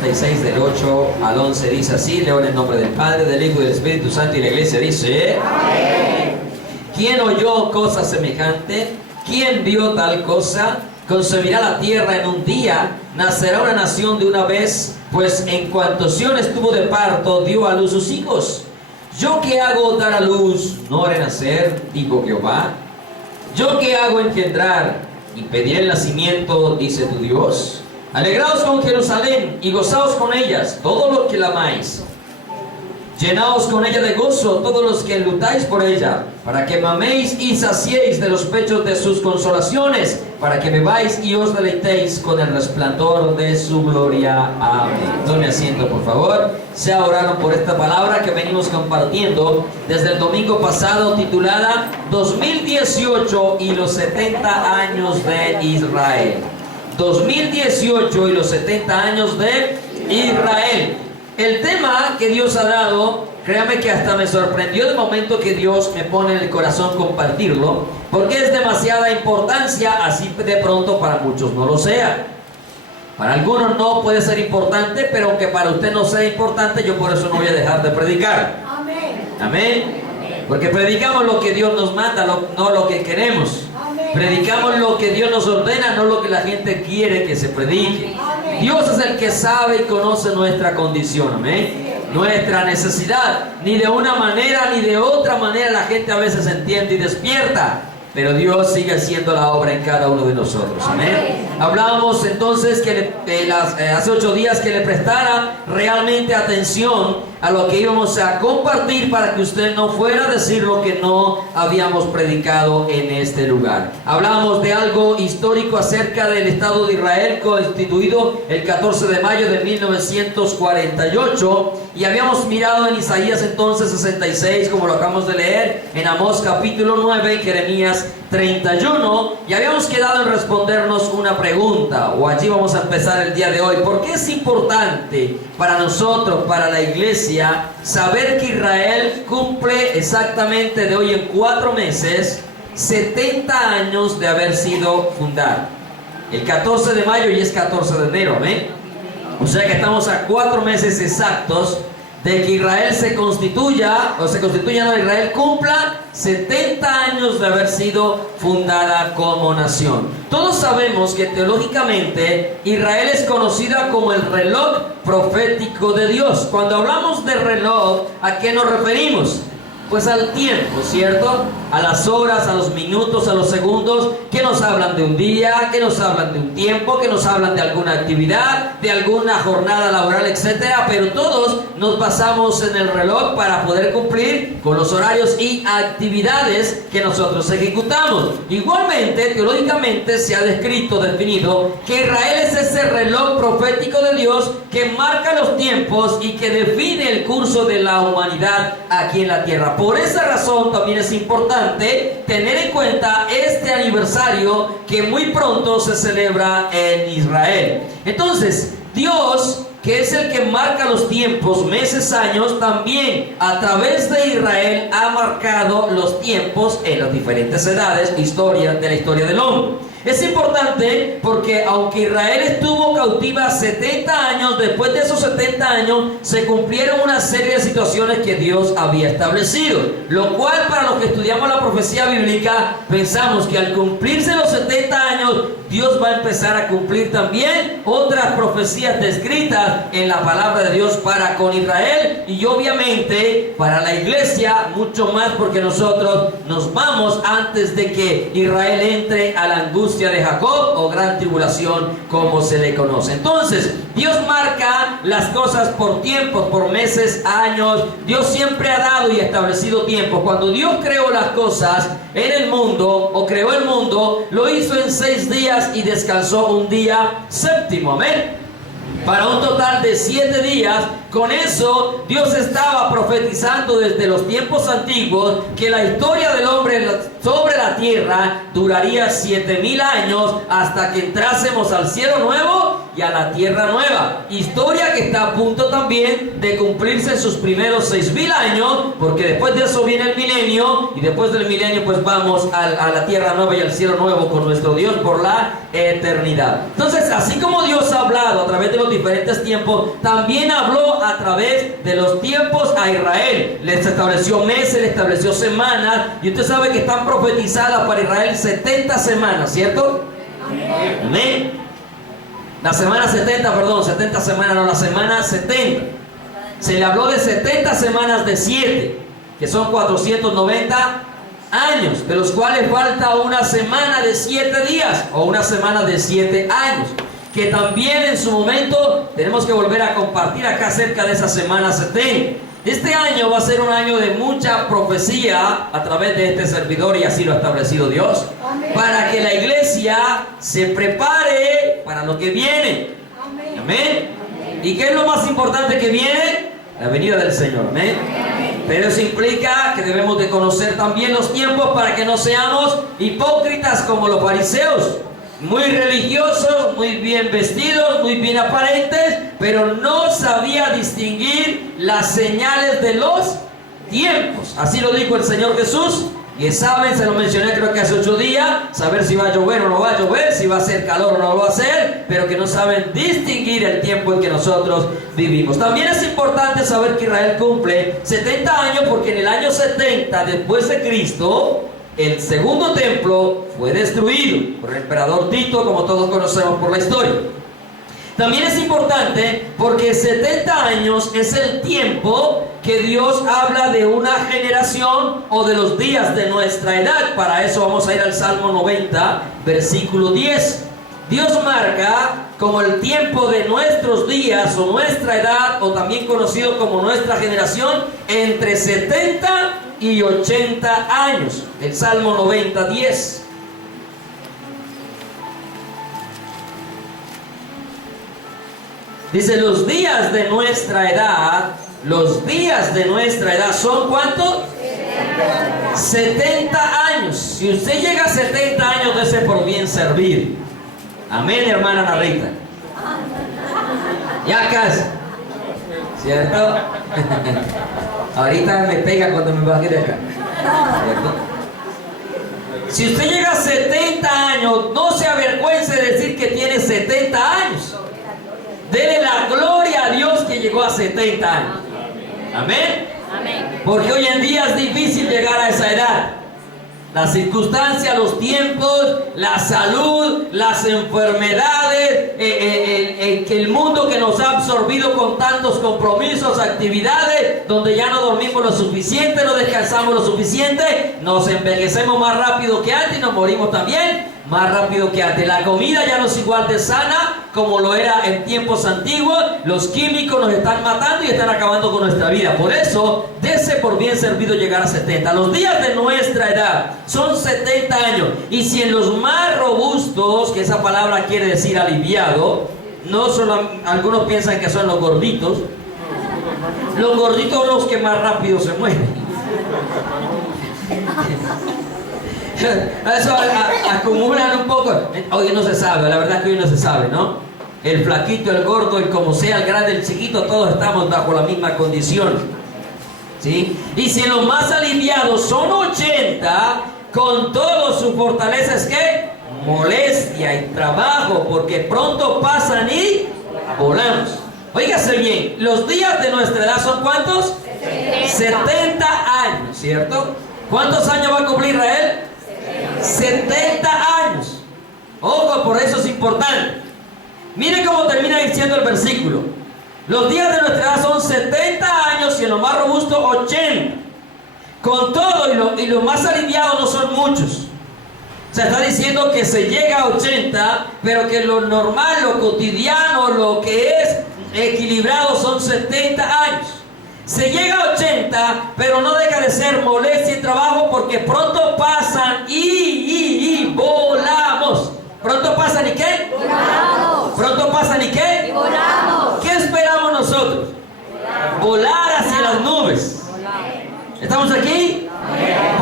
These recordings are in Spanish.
96 del 8 al 11 dice así. Leo en el nombre del Padre, del Hijo y del Espíritu Santo, y la iglesia dice: amén. ¿Quién oyó cosa semejante? ¿Quién vio tal cosa? Concebirá la tierra en un día, nacerá una nación de una vez, pues en cuanto Sión estuvo de parto, dio a luz sus hijos. ¿Yo qué hago dar a luz, no haré nacer? Dijo Jehová. ¿Yo qué hago engendrar? ¿Impediré el nacimiento? Dice tu Dios. Alegraos con Jerusalén y gozaos con ellas, todos los que la amáis. Llenaos con ella de gozo, todos los que enlutáis por ella, para que maméis y saciéis de los pechos de sus consolaciones, para que bebáis y os deleitéis con el resplandor de su gloria. Amén. Tome asiento, por favor. Se oraron por esta palabra que venimos compartiendo desde el domingo pasado, titulada 2018 y los 70 años de Israel. 2018 y los 70 años de Israel. El tema que Dios ha dado, créame que hasta me sorprendió el momento que Dios me pone en el corazón compartirlo, porque es demasiada importancia, así de pronto para muchos no lo sea. Para algunos no puede ser importante, pero aunque para usted no sea importante, yo por eso no voy a dejar de predicar. Amén. Amén. Porque predicamos lo que Dios nos manda, no lo que queremos. Predicamos lo que Dios nos ordena, no lo que la gente quiere que se predique. Amén. Dios es el que sabe y conoce nuestra condición, amén. Nuestra necesidad. Ni de una manera ni de otra manera la gente a veces entiende y despierta, pero Dios sigue haciendo la obra en cada uno de nosotros, amén. Hablábamos entonces que hace 8 días que le prestara realmente atención a lo que íbamos a compartir, para que usted no fuera a decir lo que no habíamos predicado en este lugar. Hablamos de algo histórico acerca del Estado de Israel, constituido el 14 de mayo de 1948, y habíamos mirado en Isaías entonces 66, como lo acabamos de leer, en Amós capítulo 9, en Jeremías 31, y habíamos quedado en respondernos una pregunta, o allí vamos a empezar el día de hoy. ¿Por qué es importante para nosotros, para la iglesia, saber que Israel cumple exactamente de hoy en 4 meses 70 años de haber sido fundada? El 14 de mayo y es 14 de enero, ¿amén? O sea que estamos a 4 meses exactos de que Israel Israel cumpla 70 años de haber sido fundada como nación. Todos sabemos que teológicamente Israel es conocida como el reloj profético de Dios. Cuando hablamos de reloj, ¿a qué nos referimos? Pues al tiempo, ¿cierto? A las horas, a los minutos, a los segundos, que nos hablan de un día, que nos hablan de un tiempo, que nos hablan de alguna actividad, de alguna jornada laboral, etcétera. Pero todos nos basamos en el reloj para poder cumplir con los horarios y actividades que nosotros ejecutamos. Igualmente, teológicamente se ha definido que Israel es ese reloj profético de Dios que marca los tiempos y que define el curso de la humanidad aquí en la tierra. Por esa razón también es importante tener en cuenta este aniversario que muy pronto se celebra en Israel. Entonces, Dios, que es el que marca los tiempos, meses, años, también a través de Israel ha marcado los tiempos en las diferentes edades de la historia del hombre. Es importante porque aunque Israel estuvo cautiva 70 años, después de esos 70 años se cumplieron una serie de situaciones que Dios había establecido, lo cual para los que estudiamos la profecía bíblica pensamos que al cumplirse los 70 años Dios va a empezar a cumplir también otras profecías descritas en la palabra de Dios para con Israel, y obviamente para la iglesia mucho más, porque nosotros nos vamos antes de que Israel entre a la angustia de Jacob, o gran tribulación como se le conoce. Entonces Dios marca las cosas por tiempos, por meses, años. Dios siempre ha dado y establecido tiempos. Cuando Dios creó las cosas en el mundo, o creó el mundo, lo hizo en 6 días y descansó un día séptimo, amén, para un total de 7 días. Con eso Dios estaba profetizando desde los tiempos antiguos que la historia del hombre sobre la tierra duraría 7000 años hasta que entrásemos al cielo nuevo y a la tierra nueva. Historia que está a punto también de cumplirse en sus primeros 6,000 años, porque después de eso viene el milenio, y después del milenio pues vamos a la tierra nueva y al cielo nuevo con nuestro Dios por la eternidad. Entonces, así como Dios ha hablado a través de los diferentes tiempos, también habló a través de los tiempos a Israel. Les estableció meses, les estableció semanas, y usted sabe que están profetizadas para Israel 70 semanas, ¿cierto? Amén. La semana 70, perdón, 70 semanas, no, la semana 70. Se le habló de 70 semanas de 7, que son 490 años, de los cuales falta una semana de 7 días, o una semana de 7 años, que también en su momento tenemos que volver a compartir acá acerca de esa semana 70. Este año va a ser un año de mucha profecía a través de este servidor, y así lo ha establecido Dios. Amén. Para que la iglesia se prepare para lo que viene. Amén. Amén. ¿Y qué es lo más importante que viene? La venida del Señor. Amén. Amén. Pero eso implica que debemos de conocer también los tiempos para que no seamos hipócritas como los fariseos. Muy religiosos, muy bien vestidos, muy bien aparentes, pero no sabía distinguir las señales de los tiempos. Así lo dijo el Señor Jesús. Y saben, se lo mencioné creo que hace 8 días, saber si va a llover o no va a llover, si va a hacer calor o no lo va a hacer, pero que no saben distinguir el tiempo en que nosotros vivimos. También es importante saber que Israel cumple 70 años, porque en el año 70 después de Cristo, el segundo templo fue destruido por el emperador Tito, como todos conocemos por la historia. También es importante porque 70 años es el tiempo que Dios habla de una generación o de los días de nuestra edad. Para eso vamos a ir al Salmo 90, versículo 10. Dios marca como el tiempo de nuestros días o nuestra edad, o también conocido como nuestra generación, entre 70 y 80 años. El Salmo 90, 10. Dice, los días de nuestra edad son ¿cuántos? 70 años. Si usted llega a 70 años, dése por bien servir. Amén, hermana Narita. Ya casi, ¿cierto? Ahorita me pega cuando me baje de acá, ¿cierto? Si usted llega a 70 años, no se avergüence de decir que tiene 70 años. Dele la gloria a Dios que llegó a 70 años. Amén. Amén. Porque hoy en día es difícil llegar a esa edad. Las circunstancias, los tiempos, la salud, las enfermedades, el mundo que nos ha absorbido con tantos compromisos, actividades, donde ya no dormimos lo suficiente, no descansamos lo suficiente, nos envejecemos más rápido que antes y nos morimos también más rápido que antes. La comida ya no es igual de sana como lo era en tiempos antiguos. Los químicos nos están matando y están acabando con nuestra vida. Por eso, dése por bien servido llegar a 70. Los días de nuestra edad son 70 años. Y si en los más robustos, que esa palabra quiere decir aliviado, no solo algunos piensan que son los gorditos son los que más rápido se mueven. Eso acumulan un poco. Hoy no se sabe, la verdad que hoy no se sabe, ¿no? El flaquito, el gordo, el como sea, el grande, el chiquito, todos estamos bajo la misma condición, ¿sí? Y si los más aliviados son 80, con todo su fortaleza es que molestia y trabajo, porque pronto pasan y volamos. Óigase bien, los días de nuestra edad son ¿cuántos? 70 años, ¿cierto? ¿Cuántos años va a cumplir Israel? 70 años. Ojo, por eso es importante. Mire cómo termina diciendo el versículo. Los días de nuestra edad son 70 años y en lo más robusto 80. Con todo y los más aliviados no son muchos. O sea, está diciendo que se llega a 80, pero que lo normal, lo cotidiano, lo que es equilibrado son 70 años. Se llega a 80, pero no deja de ser molestia y trabajo, porque pronto pasan y volamos. ¿Pronto pasan y qué? Volamos. ¿Pronto pasan y qué? Y volamos. ¿Qué esperamos nosotros? Volar hacia las nubes. ¿Estamos aquí?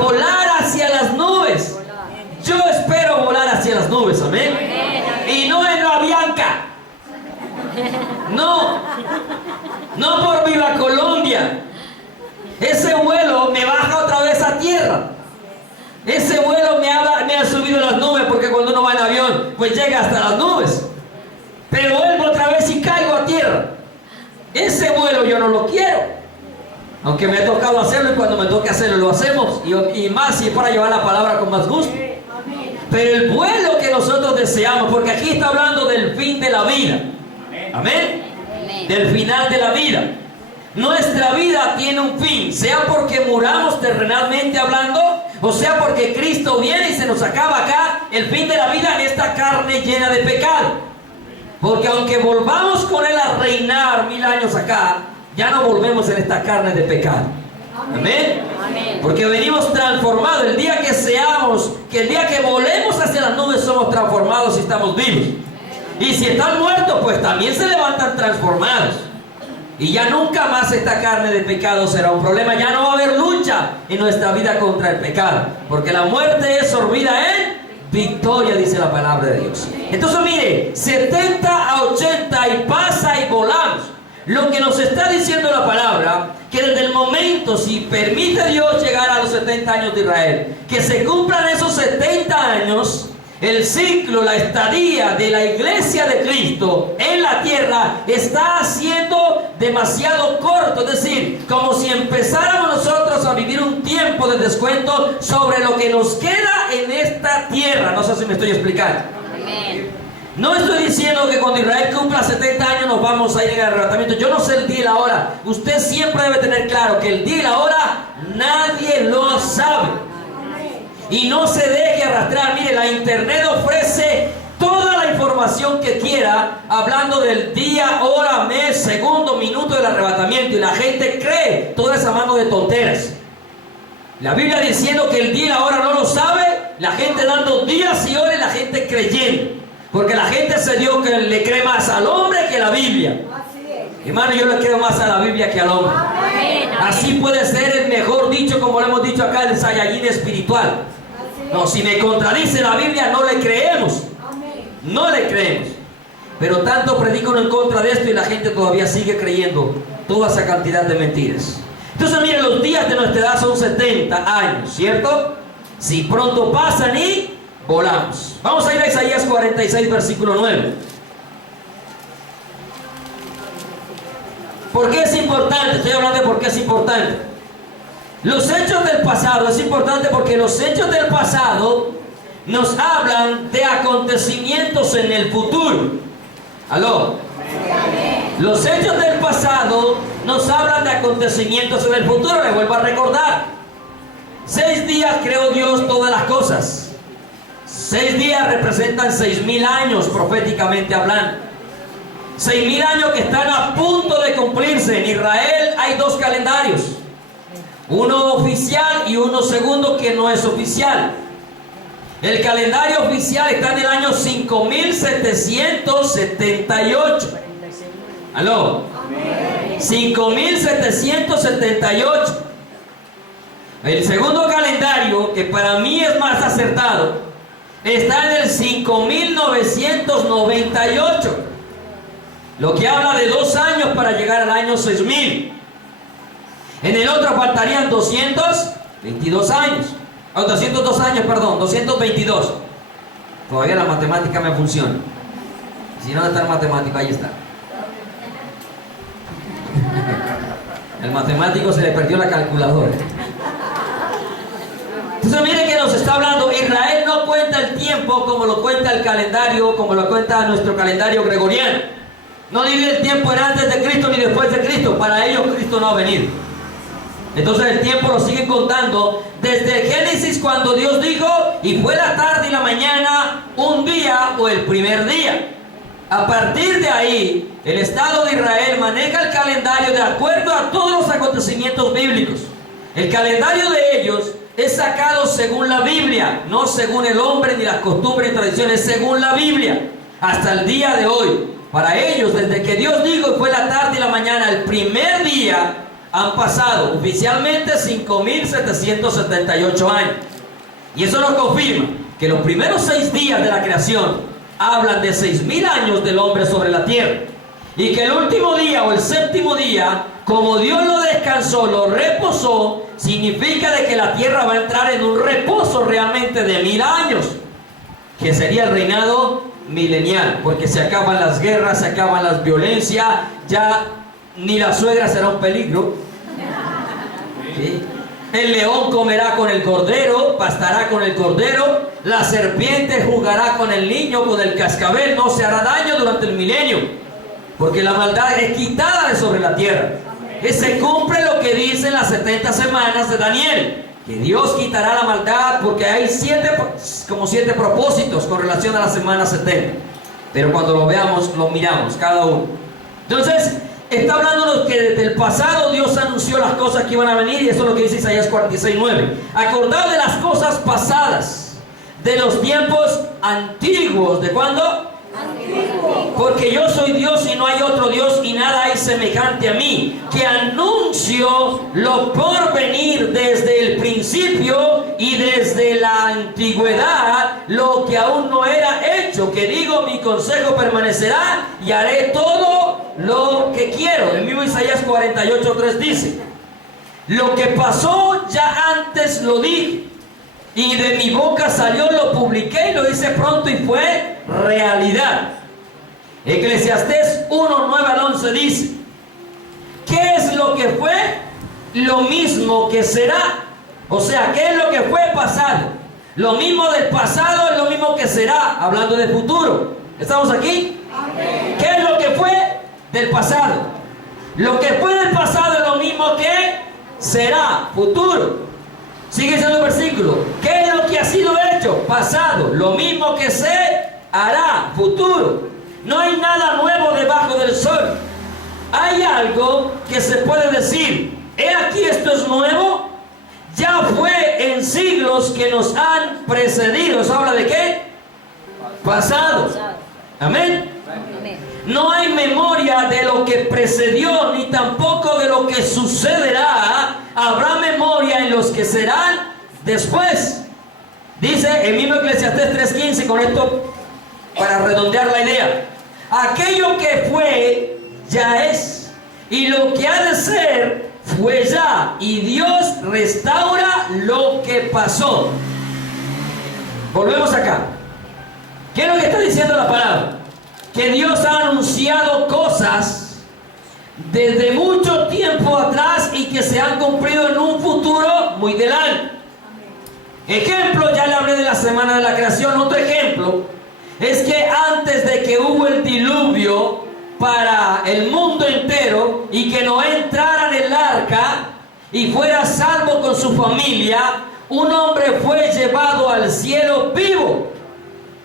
Volar hacia las nubes. Yo espero volar hacia las nubes, amén. Y no en la Bianca. No, no por Viva Colombia. Ese vuelo me baja otra vez a tierra. Ese vuelo me ha subido a las nubes, porque cuando uno va en avión, pues llega hasta las nubes. Pero vuelvo otra vez y caigo a tierra. Ese vuelo yo no lo quiero. Aunque me ha tocado hacerlo, y cuando me toque hacerlo lo hacemos. Y más si es para llevar la palabra con más gusto. Pero el vuelo que nosotros deseamos, porque aquí está hablando del fin de la vida. Amén. Del final de la vida. Nuestra vida tiene un fin, sea porque muramos terrenalmente hablando, o sea porque Cristo viene y se nos acaba acá el fin de la vida en esta carne llena de pecado. Porque aunque volvamos con Él a reinar 1000 años acá, ya no volvemos en esta carne de pecado. Amén. Porque venimos transformados. El día que seamos, que el día que volemos hacia las nubes, somos transformados y estamos vivos. Y si están muertos, pues también se levantan transformados. Y ya nunca más esta carne de pecado será un problema. Ya no va a haber lucha en nuestra vida contra el pecado, porque la muerte es sorbida en victoria, dice la palabra de Dios. Entonces mire, 70 a 80 y pasa y volamos. Lo que nos está diciendo la palabra, que desde el momento, si permite Dios llegar a los 70 años de Israel, que se cumplan esos 70 años, el ciclo, la estadía de la iglesia de Cristo en la tierra está siendo demasiado corto. Es decir, como si empezáramos nosotros a vivir un tiempo de descuento sobre lo que nos queda en esta tierra. No sé si me estoy explicando. Amén. No estoy diciendo que cuando Israel cumpla 70 años nos vamos a ir en el arrebatamiento. Yo no sé el día y la hora. Usted siempre debe tener claro que el día y la hora nadie lo sabe. Y no se deje arrastrar. Mire, la internet ofrece toda la información que quiera, hablando del día, hora, mes, segundo, minuto del arrebatamiento, y la gente cree toda esa mano de tonteras. La Biblia diciendo que el día y la hora no lo sabe, la gente dando días y horas y la gente creyendo, porque la gente se dio que le cree más al hombre que a la Biblia. Hermano, yo le creo más a la Biblia que al hombre. Así puede ser el mejor dicho, como lo hemos dicho acá, el Saiyajin espiritual. No, si me contradice la Biblia, no le creemos. No le creemos. Pero tanto predican en contra de esto y la gente todavía sigue creyendo toda esa cantidad de mentiras. Entonces, miren, los días de nuestra edad son 70 años, ¿cierto? Si pronto pasan y volamos. Vamos a ir a Isaías 46, versículo 9. ¿Por qué es importante? Estoy hablando de por qué es importante. Los hechos del pasado es importante porque los hechos del pasado nos hablan de acontecimientos en el futuro. ¿Aló? Los hechos del pasado nos hablan de acontecimientos en el futuro. Les vuelvo a recordar. 6 días creó Dios todas las cosas. 6 días representan 6000 años proféticamente hablando. 6000 años que están a punto de cumplirse. En Israel hay 2 calendarios. Uno oficial y uno segundo que no es oficial. El calendario oficial está en el año 5778. ¿Aló? 5778. El segundo calendario, que para mí es más acertado, está en el 5998. Lo que habla de 2 años para llegar al año 6000. En el otro faltarían 222 años. 202 años, perdón, 222. Todavía la matemática me funciona. Si no está el matemático, ahí está. El matemático se le perdió la calculadora. Entonces miren que nos está hablando. Israel no cuenta el tiempo como lo cuenta el calendario, como lo cuenta nuestro calendario gregoriano. No divide el tiempo en antes de Cristo ni después de Cristo. Para ellos Cristo no ha venido. Entonces el tiempo lo siguen contando desde el Génesis, cuando Dios dijo, y fue la tarde y la mañana, un día o el primer día. A partir de ahí, el Estado de Israel maneja el calendario de acuerdo a todos los acontecimientos bíblicos. El calendario de ellos es sacado según la Biblia, no según el hombre ni las costumbres y tradiciones, según la Biblia, hasta el día de hoy. Para ellos, desde que Dios dijo y fue la tarde y la mañana, el primer día, han pasado oficialmente 5778 años. Y eso nos confirma que los primeros 6 días de la creación hablan de 6000 años del hombre sobre la tierra. Y que el último día o el séptimo día, como Dios lo descansó, lo reposó, significa de que la tierra va a entrar en un reposo realmente de 1000 años, que sería el reinado milenial, porque se acaban las guerras, se acaban las violencias, ya ni la suegra será un peligro. ¿Sí? El león comerá con el cordero, pastará con el cordero, la serpiente jugará con el niño, con el cascabel, no se hará daño durante el milenio, porque la maldad es quitada de sobre la tierra. Que se cumple lo que dicen las 70 semanas de Daniel, que Dios quitará la maldad, porque hay 7 propósitos con relación a la semana 70. Pero cuando lo veamos, lo miramos cada uno. Entonces, está hablándonos que desde el pasado Dios anunció las cosas que iban a venir, y eso es lo que dice Isaías 46:9. Acordaos de las cosas pasadas, de los tiempos antiguos. ¿De cuándo? Porque yo soy Dios y no hay otro Dios, y nada hay semejante a mí, que anuncio lo por venir desde el principio y desde la antigüedad, lo que aún no era hecho, que digo, mi consejo permanecerá y haré todo lo que quiero. El mismo Isaías 48:3 dice: lo que pasó ya antes lo dije, y de mi boca salió, lo publiqué y lo hice pronto, y fue realidad. Eclesiastés 1:9-11 dice: ¿qué es lo que fue? Lo mismo que será. O sea, ¿qué es lo que fue pasado? Lo mismo del pasado es lo mismo que será, hablando de futuro. ¿Estamos aquí? Amén. ¿Qué es lo que fue del pasado? Lo que fue del pasado es lo mismo que será, futuro. Sigue siendo el versículo. ¿Qué es lo que ha sido hecho? Pasado. Lo mismo que se hará, futuro. No hay nada nuevo debajo del sol. Hay algo que se puede decir: he aquí, esto es nuevo. Ya fue en siglos que nos han precedido. ¿Eso habla de qué? Pasado. Amén. No hay memoria de lo que precedió, ni tampoco de lo que sucederá. Habrá memoria en los que serán después. Dice el mismo Eclesiastés 3:15, con esto para redondear la idea: aquello que fue ya es, y lo que ha de ser fue ya, y Dios restaura lo que pasó. Volvemos acá. ¿Qué es lo que está diciendo la palabra? Que Dios ha anunciado cosas desde mucho tiempo atrás y que se han cumplido en un futuro muy delante. Ejemplo, ya le hablé de la semana de la creación. Otro ejemplo es que antes de que hubo el diluvio para el mundo entero y que Noé entrara en el arca y fuera salvo con su familia, un hombre fue llevado al cielo vivo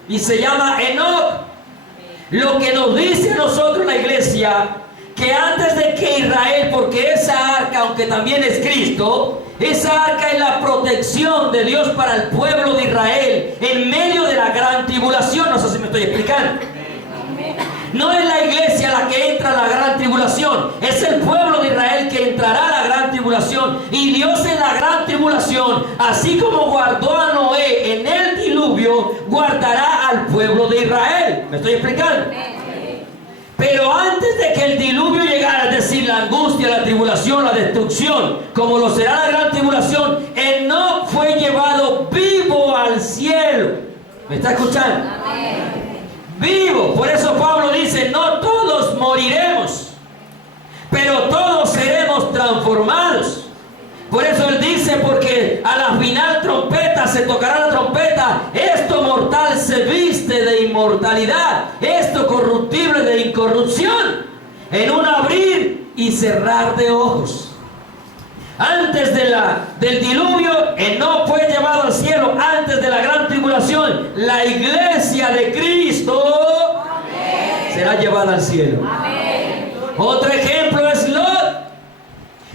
y se llama Enoc. Lo que nos dice a nosotros la iglesia, que antes de que Israel, porque esa arca, aunque también es Cristo, esa arca es la protección de Dios para el pueblo de Israel en medio de la gran tribulación. No sé si me estoy explicando. No es la iglesia la que entra a la gran tribulación, es el pueblo de Israel que entrará a la gran tribulación. Y Dios en la gran tribulación, así como guardó a Noé en el diluvio, guardará al pueblo de Israel. ¿Me estoy explicando? Pero antes de que el diluvio llegara, es decir, la angustia, la tribulación, la destrucción, como lo será la gran tribulación, Enoc fue llevado vivo al cielo. ¿Me está escuchando? Amén. Vivo. Por eso Pablo dice: no todos moriremos, pero todos seremos transformados. Por eso él dice: porque a la final trompeta, se tocará la trompeta, esto mortal se viste de inmortalidad, esto corruptible de incorrupción, en un abrir y cerrar de ojos. Antes del diluvio, Enoc fue llevado al cielo. Antes de la gran tribulación, la iglesia de Cristo, amén, será llevada al cielo. Amén. Otro ejemplo es Lot.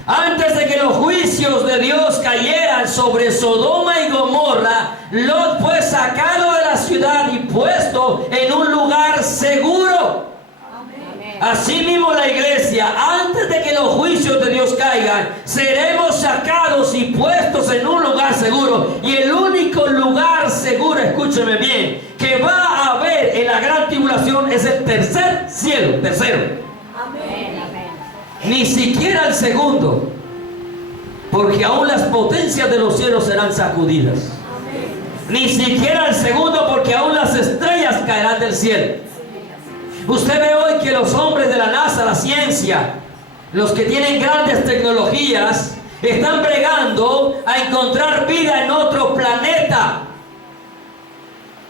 Antes de que los juicios de Dios cayeran sobre Sodoma y Gomorra, Lot fue sacado de la ciudad y puesto en un lugar seguro. Asimismo la iglesia, antes de que los juicios de Dios caigan, seremos sacados y puestos en un lugar seguro. Y el único lugar seguro, escúcheme bien, que va a haber en la gran tribulación es el tercer cielo, tercero. ni siquiera el segundo, porque aún las potencias de los cielos serán sacudidas. Ni siquiera el segundo, porque aún las estrellas caerán del cielo. Usted ve hoy que los hombres de la NASA, la ciencia, los que tienen grandes tecnologías, están bregando a encontrar vida en otro planeta.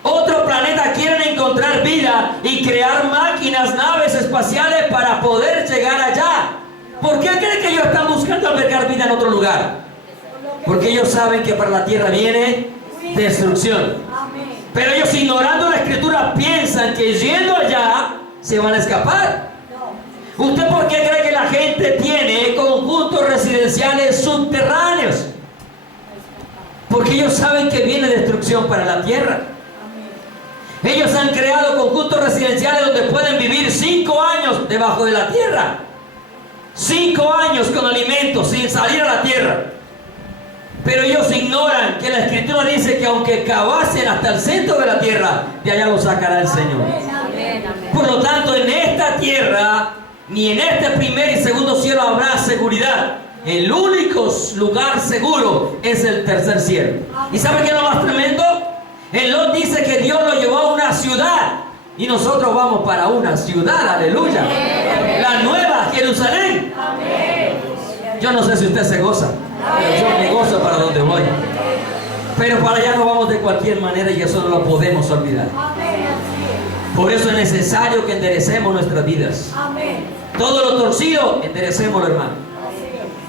Otro planeta, quieren encontrar vida y crear máquinas, naves espaciales para poder llegar allá. ¿Por qué creen que ellos están buscando albergar vida en otro lugar? Porque ellos saben que para la tierra viene destrucción. Pero ellos, ignorando la escritura, piensan que yendo allá se van a escapar. ¿Usted por qué cree que la gente tiene conjuntos residenciales subterráneos? Porque ellos saben que viene destrucción para la tierra. Ellos han creado conjuntos residenciales donde pueden vivir 5 años debajo de la tierra. 5 años con alimentos, sin salir a la tierra. Pero ellos ignoran que la escritura dice que aunque cavasen hasta el centro de la tierra, de allá lo sacará el Señor. Por lo tanto, en esta tierra, ni en este primer y segundo cielo habrá seguridad. El único lugar seguro es el tercer cielo. ¿Y sabe qué es lo más tremendo? El Lot dice que Dios lo llevó a una ciudad y nosotros vamos para una ciudad, aleluya, la nueva Jerusalén. Yo no sé si usted se goza, pero yo me gozo para donde voy. Pero para allá no vamos de cualquier manera y eso no lo podemos olvidar. Por eso es necesario que enderecemos nuestras vidas. Todo lo torcido, enderecémoslo, hermano.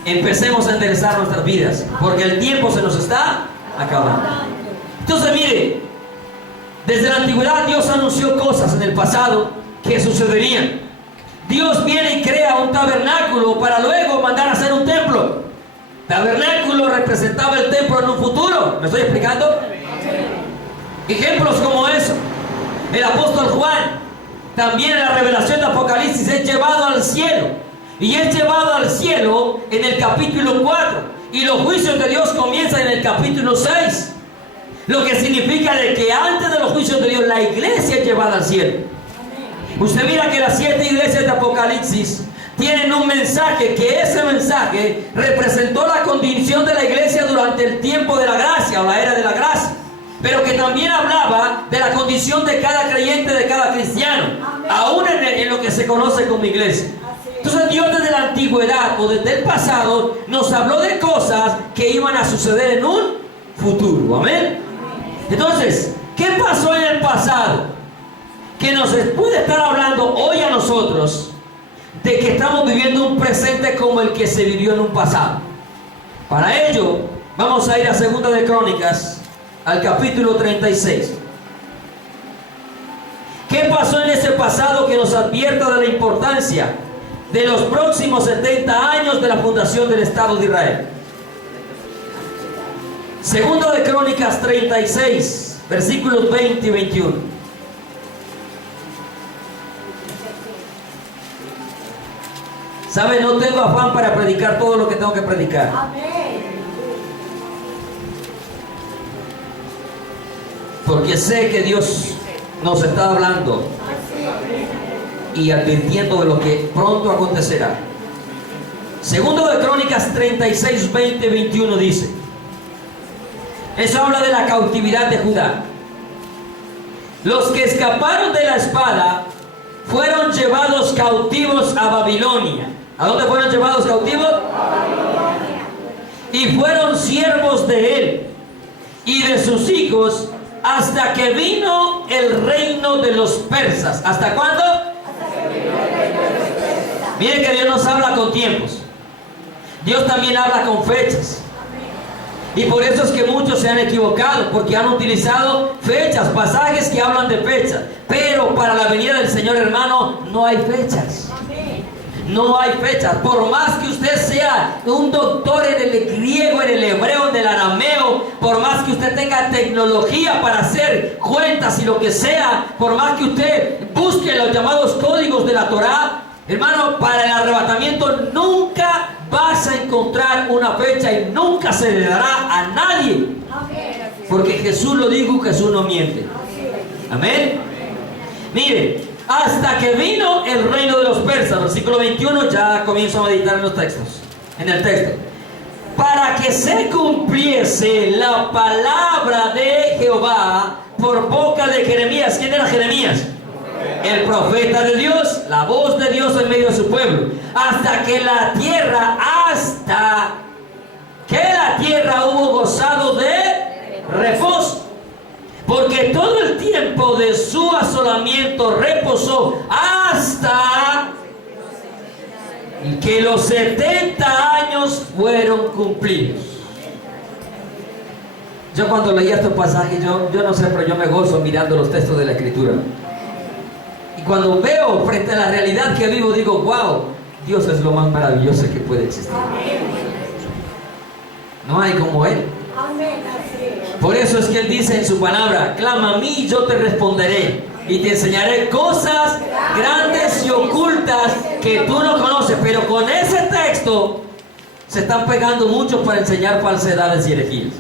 Empecemos a enderezar nuestras vidas, porque el tiempo se nos está acabando. Entonces, mire, desde la antigüedad Dios anunció cosas en el pasado que sucederían. Dios viene y crea un tabernáculo para luego mandar a hacer un templo. Tabernáculo representaba el templo en un futuro. ¿Me estoy explicando? Ejemplos como eso. El apóstol Juan, también en la revelación de Apocalipsis, es llevado al cielo. Y es llevado al cielo en el capítulo 4. Y los juicios de Dios comienzan en el capítulo 6. Lo que significa de que antes de los juicios de Dios, la iglesia es llevada al cielo. Usted mira que las 7 iglesias de Apocalipsis tienen un mensaje, que ese mensaje representó la condición de la iglesia durante el tiempo de la gracia, o la era de la gracia. Pero que también hablaba de la condición de cada creyente, de cada cristiano, aún en lo que se conoce como iglesia. Entonces Dios desde la antigüedad o desde el pasado nos habló de cosas que iban a suceder en un futuro. Amén. Entonces, ¿qué pasó en el pasado? Que nos puede estar hablando hoy a nosotros de que estamos viviendo un presente como el que se vivió en un pasado. Para ello, vamos a ir a 2 de Crónicas, al capítulo 36. ¿Qué pasó en ese pasado que nos advierta de la importancia de los próximos 70 años de la fundación del Estado de Israel? 2 de Crónicas 36, versículos 20 y 21. ¿Sabe? No tengo afán para predicar todo lo que tengo que predicar. Porque sé que Dios nos está hablando y advirtiendo de lo que pronto acontecerá. 2 de Crónicas 36, 20, 21 dice: eso habla de la cautividad de Judá. Los que escaparon de la espada fueron llevados cautivos a Babilonia. ¿A dónde fueron llevados cautivos? A Babilonia. Y fueron siervos de él y de sus hijos hasta que vino el reino de los persas. ¿Hasta cuándo? Hasta que vino el reino de los persas. Miren que Dios nos habla con tiempos. Dios también habla con fechas. Y por eso es que muchos se han equivocado, porque han utilizado fechas, pasajes que hablan de fechas. Pero para la venida del Señor, hermano, no hay fechas. No hay fechas. Por más que usted sea un doctor en el griego, en el hebreo, en el arameo, por más que usted tenga tecnología para hacer cuentas y lo que sea, por más que usted busque los llamados códigos de la Torá, hermano, para el arrebatamiento nunca vas a encontrar una fecha y nunca se le dará a nadie. Porque Jesús lo dijo, Jesús no miente. Amén. Mire, hasta que vino el reino de los persas. Versículo 21, ya comienzo a meditar en los textos, en el texto. Para que se cumpliese la palabra de Jehová por boca de Jeremías. ¿Quién era Jeremías? El profeta de Dios, la voz de Dios en medio de su pueblo. Hasta que la tierra hubo gozado de reposo. Porque todo el tiempo de su asolamiento reposó hasta que los 70 años fueron cumplidos. Yo cuando leía estos pasajes, yo no sé, pero yo me gozo mirando los textos de la Escritura. Y cuando veo frente a la realidad que vivo, digo, wow, Dios es lo más maravilloso que puede existir. No hay como Él. Por eso es que Él dice en su palabra, clama a mí y yo te responderé y te enseñaré cosas grandes y ocultas que tú no conoces. Pero con ese texto se están pegando muchos para enseñar falsedades y herejías.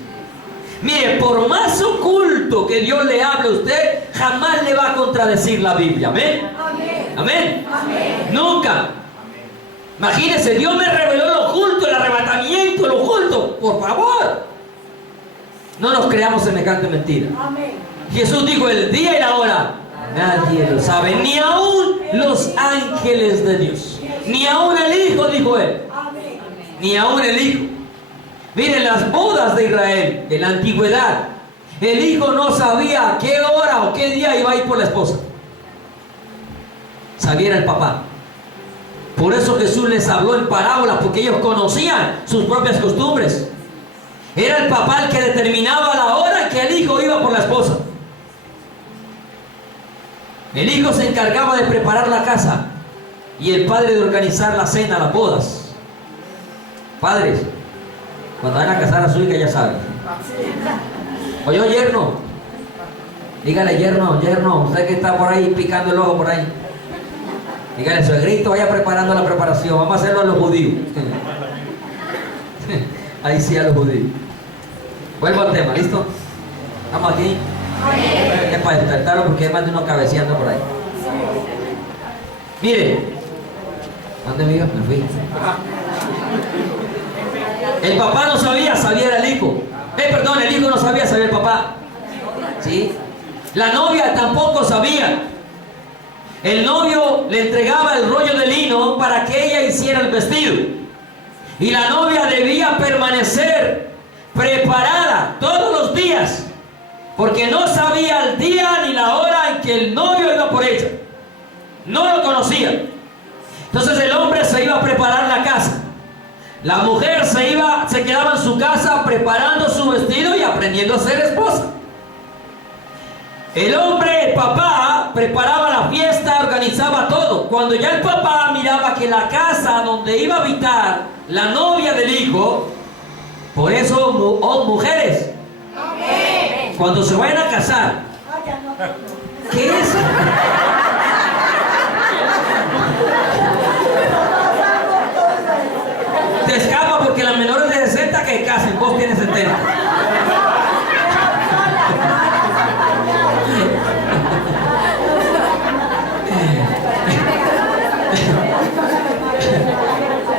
Mire, por más oculto que Dios le hable a usted, jamás le va a contradecir la Biblia. ¿Amén? Amén. Amén. Nunca. Imagínense, Dios me reveló lo oculto, el arrebatamiento, lo oculto. Por favor, no nos creamos semejante mentira. Amén. Jesús dijo el día y la hora. Nadie lo sabe, ni aún los ángeles de Dios, ni aún el Hijo, dijo Él. Amén. Ni aún el Hijo. Miren las bodas de Israel en la antigüedad. El hijo no sabía qué hora o qué día iba a ir por la esposa. Sabía el papá. Por eso Jesús les habló en parábolas, porque ellos conocían sus propias costumbres. Era el papá el que determinaba la hora en que el hijo iba por la esposa. El hijo se encargaba de preparar la casa y el padre de organizar la cena, las bodas. Padres, cuando van a casar a su hija, ya saben. Oye, yerno, dígale, yerno, usted que está por ahí picando el ojo por ahí, dígale, suegrito, vaya preparando la preparación. Vamos a hacerlo a los judíos. Ahí sí, a los judíos. Vuelvo al tema, ¿listo? ¿Estamos aquí? Es para despertarlo porque hay más de uno cabeceando por ahí. Mire, ¿dónde me iba? Me fui. El papá no sabía, sabía el hijo. El hijo no sabía, sabía el papá. ¿Sí? La novia tampoco sabía. El novio le entregaba el rollo de lino para que ella hiciera el vestido. Y la novia debía permanecer preparada todos los días, porque no sabía el día ni la hora en que el novio iba por ella. No lo conocía. Entonces el hombre se iba a preparar la casa. La mujer se quedaba en su casa preparando su vestido y aprendiendo a ser esposa. El hombre, el papá, preparaba la fiesta, organizaba todo. Cuando ya el papá miraba que la casa donde iba a habitar la novia del hijo, por eso, mujeres, cuando se vayan a casar, ¿qué es? Te escapa porque las menores de 60 que casen, vos tienes 70.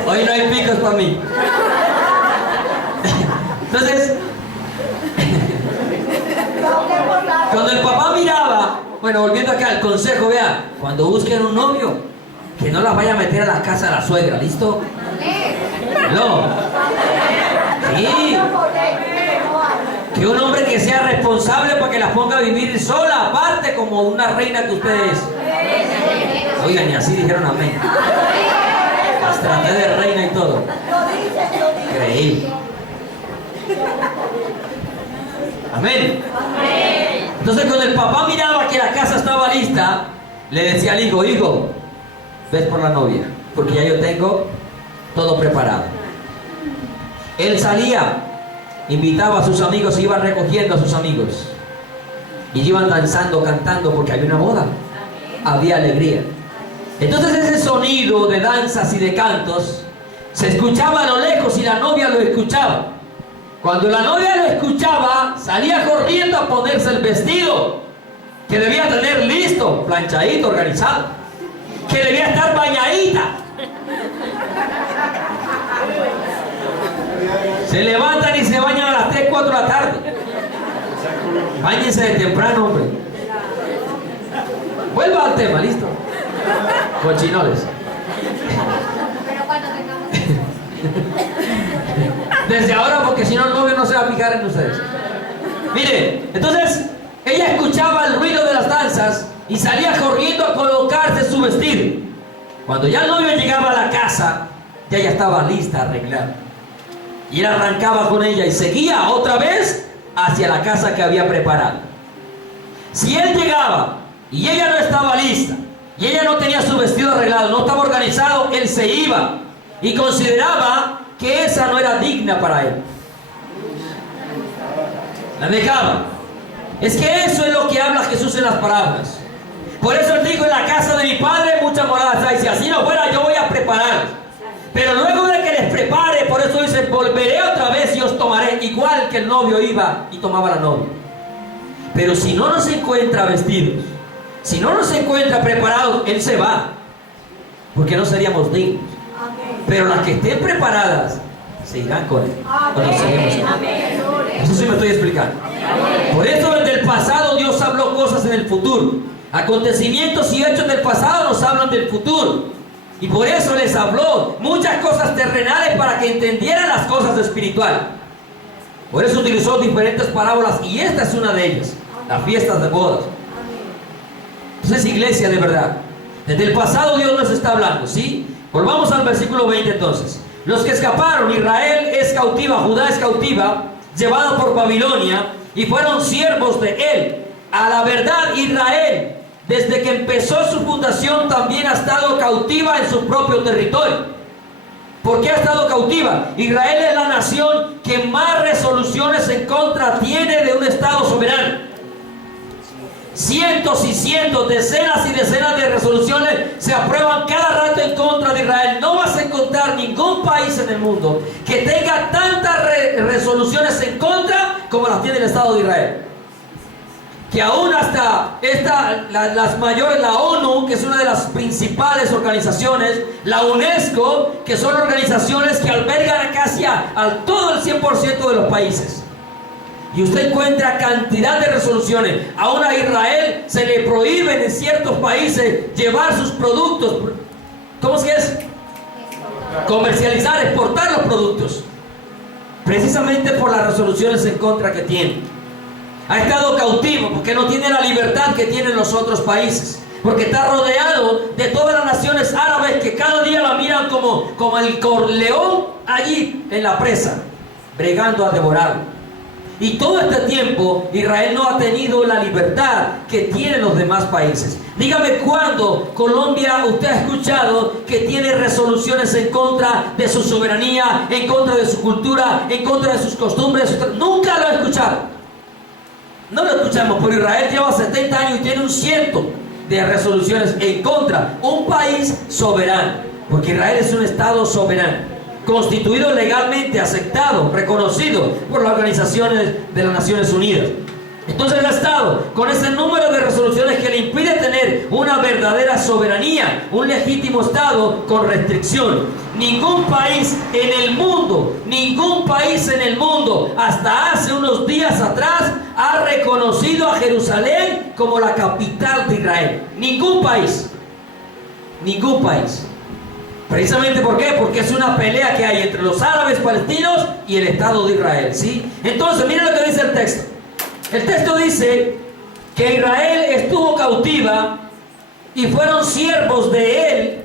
Hoy no hay picos para mí. Entonces, cuando el papá miraba, bueno, volviendo acá al consejo, vea, cuando busquen un novio, que no la vaya a meter a la casa de la suegra, ¿listo? No. Sí. Que un hombre que sea responsable para que la ponga a vivir sola, aparte, como una reina que usted es. Oigan, y así dijeron amén. Las traté de reina y todo. Increíble. Amén. Entonces cuando el papá miraba que la casa estaba lista, le decía al hijo, hijo, ves por la novia, porque ya yo tengo todo preparado. Él salía, invitaba a sus amigos, iba recogiendo a sus amigos y iban danzando, cantando, porque había una boda, había alegría. Entonces ese sonido de danzas y de cantos se escuchaba a lo lejos y la novia lo escuchaba. Cuando la novia lo escuchaba, salía corriendo a ponerse el vestido que debía tener listo, planchadito, organizado, que debía estar bañadita. Se levantan y se bañan a las 3, 4 de la tarde. Báñense de temprano, hombre. Vuelva al tema, ¿listo? Cochinoles. Pero cuando tengamos Desde ahora, porque si no el novio no se va a fijar en ustedes. Mire, entonces ella escuchaba el ruido de las danzas y salía corriendo a colocarse su vestido. Cuando ya el novio llegaba a la casa, ya estaba lista, arreglada. Y él arrancaba con ella y seguía otra vez hacia la casa que había preparado. Si él llegaba y ella no estaba lista, y ella no tenía su vestido arreglado, no estaba organizado, él se iba y consideraba que esa no era digna para él. La dejaba. Es que eso es lo que habla Jesús en las parábolas. Por eso él dijo: en la casa de mi padre muchas moradas hay. Si así no fuera, yo voy a preparar. Pero luego de que les prepare, por eso dice: volveré otra vez y os tomaré. Igual que el novio iba y tomaba a la novia. Pero si no nos encuentra vestidos, si no nos encuentra preparados, él se va, porque no seríamos dignos. Pero las que estén preparadas se irán con él. Eso sí me estoy explicando. Por eso desde el pasado Dios habló cosas en el futuro. Acontecimientos y hechos del pasado nos hablan del futuro. Y por eso les habló muchas cosas terrenales para que entendieran las cosas espirituales. Por eso utilizó diferentes parábolas y esta es una de ellas, las fiestas de bodas. Entonces, iglesia, de verdad, desde el pasado Dios nos está hablando, ¿sí? Volvamos al versículo 20 entonces. Los que escaparon, Israel es cautiva, Judá es cautiva, llevado por Babilonia, y fueron siervos de él. A la verdad, Israel, desde que empezó su fundación, también ha estado cautiva en su propio territorio. ¿Por qué ha estado cautiva? Israel es la nación que más resoluciones en contra tiene de un Estado soberano. Cientos y cientos, decenas y decenas de resoluciones se aprueban cada rato en contra de Israel. No vas a encontrar ningún país en el mundo que tenga tantas resoluciones en contra como las tiene el Estado de Israel. Que aún hasta las mayores, la ONU, que es una de las principales organizaciones, la UNESCO, que son organizaciones que albergan casi al todo el 100% de los países. Y usted encuentra cantidad de resoluciones. Aún a Israel se le prohíben en ciertos países llevar sus productos. ¿Cómo es que es? Comercializar, exportar los productos. Precisamente por las resoluciones en contra que tiene. Ha estado cautivo porque no tiene la libertad que tienen los otros países. Porque está rodeado de todas las naciones árabes que cada día la miran como el león allí en la presa, bregando a devorarlo. Y todo este tiempo Israel no ha tenido la libertad que tienen los demás países. Dígame cuándo Colombia usted ha escuchado que tiene resoluciones en contra de su soberanía, en contra de su cultura, en contra de sus costumbres. Nunca lo ha escuchado. No lo escuchamos, pero Israel lleva 70 años y tiene un ciento de resoluciones en contra. Un país soberano, porque Israel es un Estado soberano, constituido legalmente, aceptado, reconocido por las organizaciones de las Naciones Unidas. Entonces el Estado, con ese número de resoluciones que le impide tener una verdadera soberanía, un legítimo Estado con restricción. Ningún país en el mundo, hasta hace unos días atrás, ha reconocido a Jerusalén como la capital de Israel. Ningún país. Precisamente, ¿por qué? Porque es una pelea que hay entre los árabes palestinos y el Estado de Israel, ¿sí? Entonces, miren lo que dice el texto. El texto dice que Israel estuvo cautiva y fueron siervos de él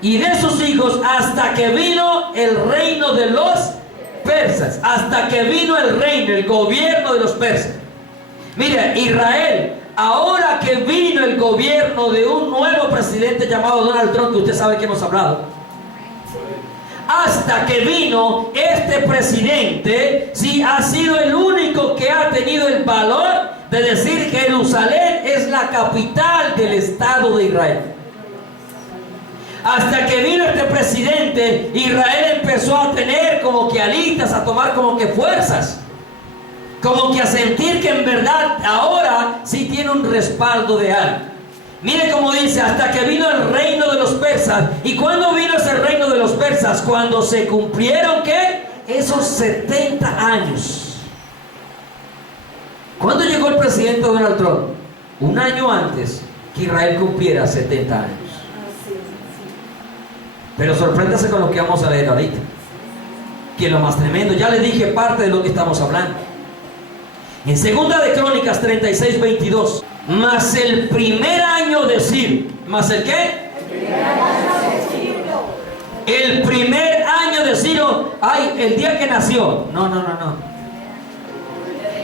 y de sus hijos hasta que vino el reino de los persas. Hasta que vino el reino, el gobierno de los persas. Mire, Israel, ahora que vino el gobierno de un nuevo presidente llamado Donald Trump, que usted sabe que hemos hablado, hasta que vino este presidente, sí, ha sido el único que ha tenido el valor de decir que Jerusalén es la capital del Estado de Israel. Hasta que vino este presidente, Israel empezó a tener como que alitas, a tomar como que fuerzas. Como que a sentir que en verdad ahora sí tiene un respaldo de algo. Mire cómo dice, hasta que vino el reino de los persas. ¿Y cuándo vino ese reino de los persas? Cuando se cumplieron, ¿qué? Esos 70 años. ¿Cuándo llegó el presidente Donald Trump? Un año antes que Israel cumpliera 70 años. Pero sorpréndase con lo que vamos a leer ahorita, que es lo más tremendo. Ya le dije parte de lo que estamos hablando. En segunda de Crónicas 36, 22. Mas el primer año de Ciro. ¿Más el qué? El primer año de Ciro. Ay, el día que nació. No.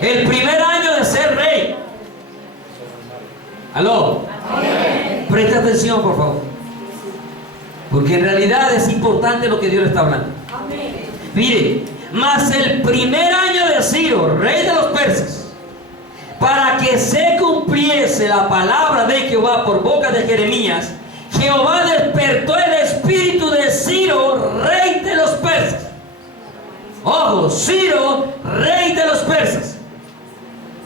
El primer año de ser rey. ¿Aló? Amén. Presta atención, por favor. Porque en realidad es importante lo que Dios le está hablando. Amén. Mire, mas el primer año de Ciro, rey de los persas, para que se cumpliese la palabra de Jehová por boca de Jeremías, Jehová despertó el espíritu de Ciro, rey de los persas. Ojo, Ciro, rey de los persas,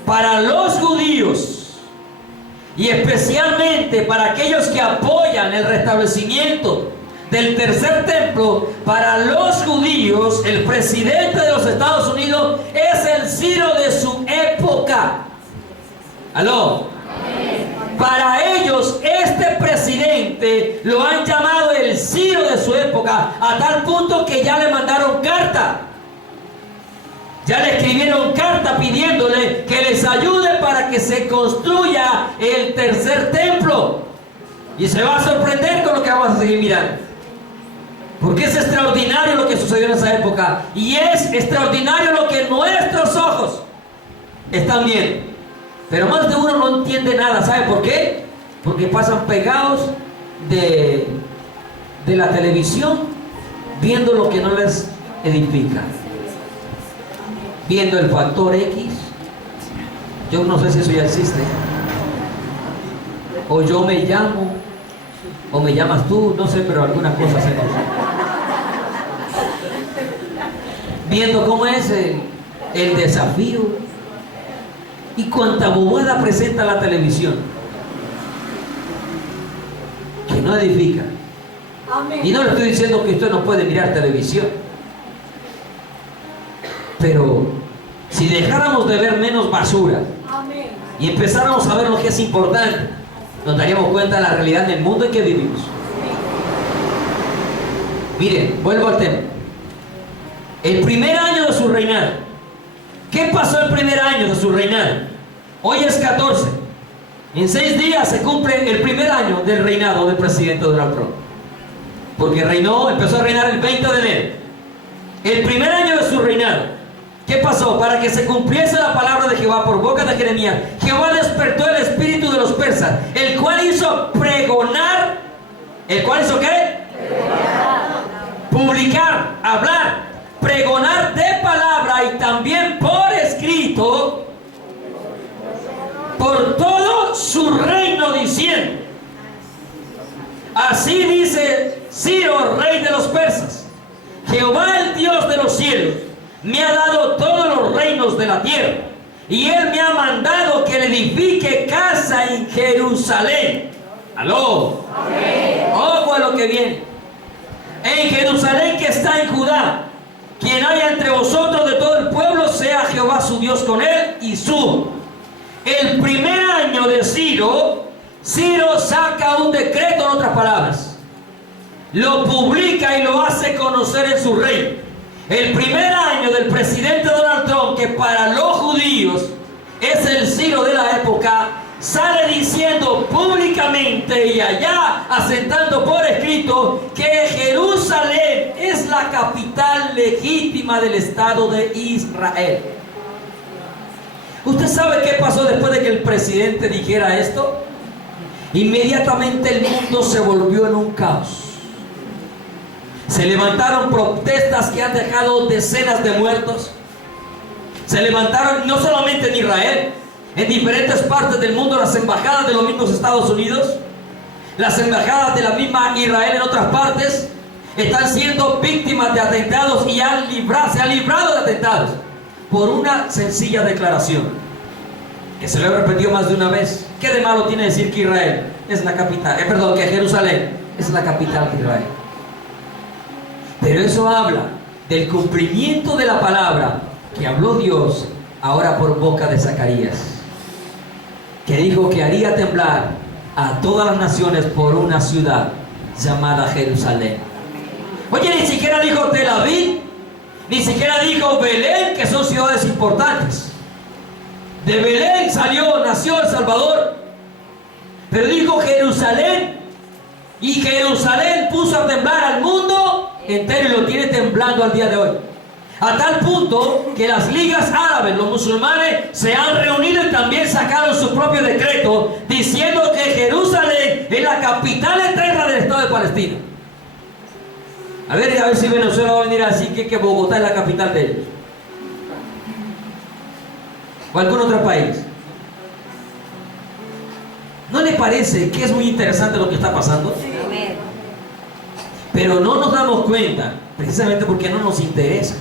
para los judíos, y especialmente para aquellos que apoyan el restablecimiento del tercer templo. Para los judíos, el presidente de los Estados Unidos es el Ciro de su época. ¿Aló? Para ellos, este presidente lo han llamado el Ciro de su época, a tal punto que ya le mandaron carta. Ya le escribieron carta pidiéndole que les ayude para que se construya el tercer templo. Y se va a sorprender con lo que vamos a seguir mirando. Porque es extraordinario lo que sucedió en esa época. Y es extraordinario lo que nuestros ojos están viendo. Pero más de uno no entiende nada. ¿Sabe por qué? Porque pasan pegados de la televisión, viendo lo que no les edifica. Viendo el factor X. Yo no sé si eso ya existe. O yo me llamo, o me llamas tú, no sé, pero algunas cosas hacemos. Viendo cómo es el desafío y cuánta bobada presenta la televisión, que no edifica. Amén. Y no le estoy diciendo que usted no puede mirar televisión, pero si dejáramos de ver menos basura, amén, y empezáramos a ver lo que es importante, nos daríamos cuenta de la realidad del mundo en que vivimos. Miren, vuelvo al tema. El primer año de su reinado. ¿Qué pasó el primer año de su reinado? Hoy es 14. En 6 días se cumple el primer año del reinado del presidente Donald Trump. Porque empezó a reinar el 20 de enero. El primer año de su reinado. ¿Qué pasó? Para que se cumpliese la palabra de Jehová por boca de Jeremías, Jehová despertó el espíritu de los persas, el cual hizo pregonar. ¿El cual hizo qué? Publicar, hablar, pregonar de palabra y también por escrito por todo su reino, diciendo: así dice Ciro, rey de los persas, Jehová el Dios de los cielos me ha dado todos los reinos de la tierra, y él me ha mandado que le edifique casa en Jerusalén. ¿Aló? Amén. Ojo a lo que viene. En Jerusalén, que está en Judá, quien haya entre vosotros de todo el pueblo, sea Jehová su Dios con él y suba. El primer año de Ciro saca un decreto, en otras palabras, lo publica y lo hace conocer en su reino. El primer año del presidente Donald Trump, que para los judíos es el Ciro de la época, sale diciendo públicamente y allá asentando por escrito que Jerusalén es la capital legítima del Estado de Israel. ¿Usted sabe qué pasó después de que el presidente dijera esto? Inmediatamente el mundo se volvió en un caos. Se levantaron protestas que han dejado decenas de muertos. Se levantaron no solamente en Israel, en diferentes partes del mundo, las embajadas de los mismos Estados Unidos, las embajadas de la misma Israel en otras partes, están siendo víctimas de atentados y se han librado de atentados. por una sencilla declaración, que se lo he repetido más de una vez. ¿Qué de malo tiene decir que Israel es la capital? Que Jerusalén es la capital de Israel. Pero eso habla del cumplimiento de la palabra que habló Dios ahora por boca de Zacarías, que dijo que haría temblar a todas las naciones por una ciudad llamada Jerusalén. Oye, ni siquiera dijo Tel Aviv, ni siquiera dijo Belén, que son ciudades importantes. De Belén nació El Salvador, pero dijo Jerusalén, y Jerusalén puso a temblar al mundo entero y lo tiene temblando al día de hoy. A tal punto que las ligas árabes, los musulmanes, se han reunido y también sacaron su propio decreto diciendo que Jerusalén es la capital eterna del Estado de Palestina. A ver si Venezuela va a venir así que Bogotá es la capital de ellos. O algún otro país. ¿No le parece que es muy interesante lo que está pasando? Pero no nos damos cuenta, precisamente porque no nos interesa.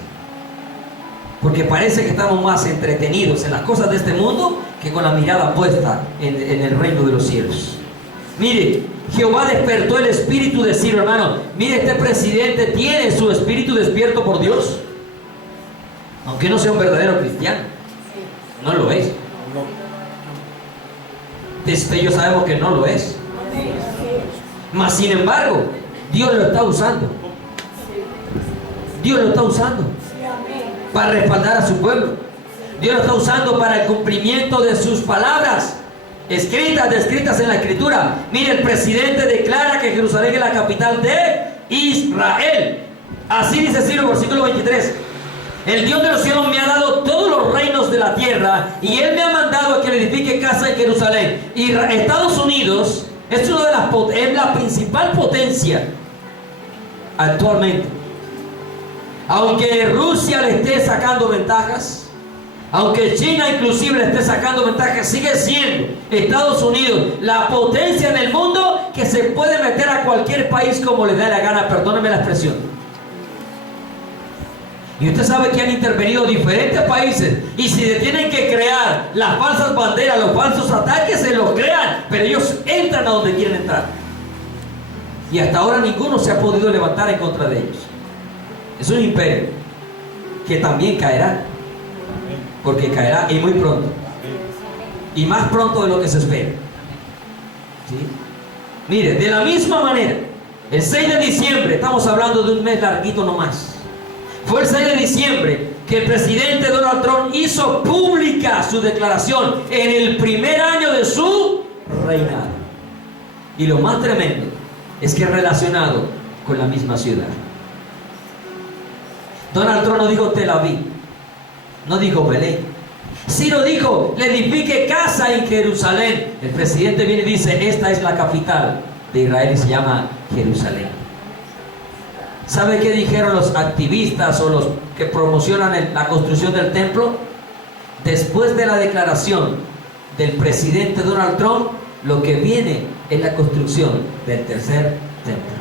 Porque parece que estamos más entretenidos en las cosas de este mundo que con la mirada puesta en el reino de los cielos. Mire, Jehová despertó el espíritu de Ciro, hermano. Mire, este presidente tiene su espíritu despierto por Dios, aunque no sea un verdadero cristiano. No lo es. Ellos sabemos que no lo es. Mas sin embargo, Dios lo está usando. Dios lo está usando para respaldar a su pueblo. Dios lo está usando para el cumplimiento de sus palabras descritas en la Escritura. Mire, el presidente declara que Jerusalén es la capital de Israel. Así dice Ciro, versículo 23. El Dios de los cielos me ha dado todos los reinos de la tierra y Él me ha mandado a que le edifique casa en Jerusalén. Y Estados Unidos es la principal potencia actualmente. Aunque Rusia le esté sacando ventajas, aunque China inclusive le esté sacando ventajas, sigue siendo Estados Unidos la potencia en el mundo que se puede meter a cualquier país como le dé la gana, perdóneme la expresión. Y usted sabe que han intervenido diferentes países, y si tienen que crear las falsas banderas, los falsos ataques, se los crean, pero ellos entran a donde quieren entrar. Y hasta ahora ninguno se ha podido levantar en contra de ellos. Es un imperio que también caerá, porque caerá y muy pronto, y más pronto de lo que se espera. ¿Sí? Mire, de la misma manera, el 6 de diciembre, estamos hablando de un mes larguito nomás, fue el 6 de diciembre que el presidente Donald Trump hizo pública su declaración en el primer año de su reinado. Y lo más tremendo es que es relacionado con la misma ciudad. Donald Trump no dijo Tel Aviv, no dijo Belén. Ciro dijo, le edifique casa en Jerusalén. El presidente viene y dice, esta es la capital de Israel y se llama Jerusalén. ¿Sabe qué dijeron los activistas o los que promocionan la construcción del templo? Después de la declaración del presidente Donald Trump, lo que viene es la construcción del tercer templo.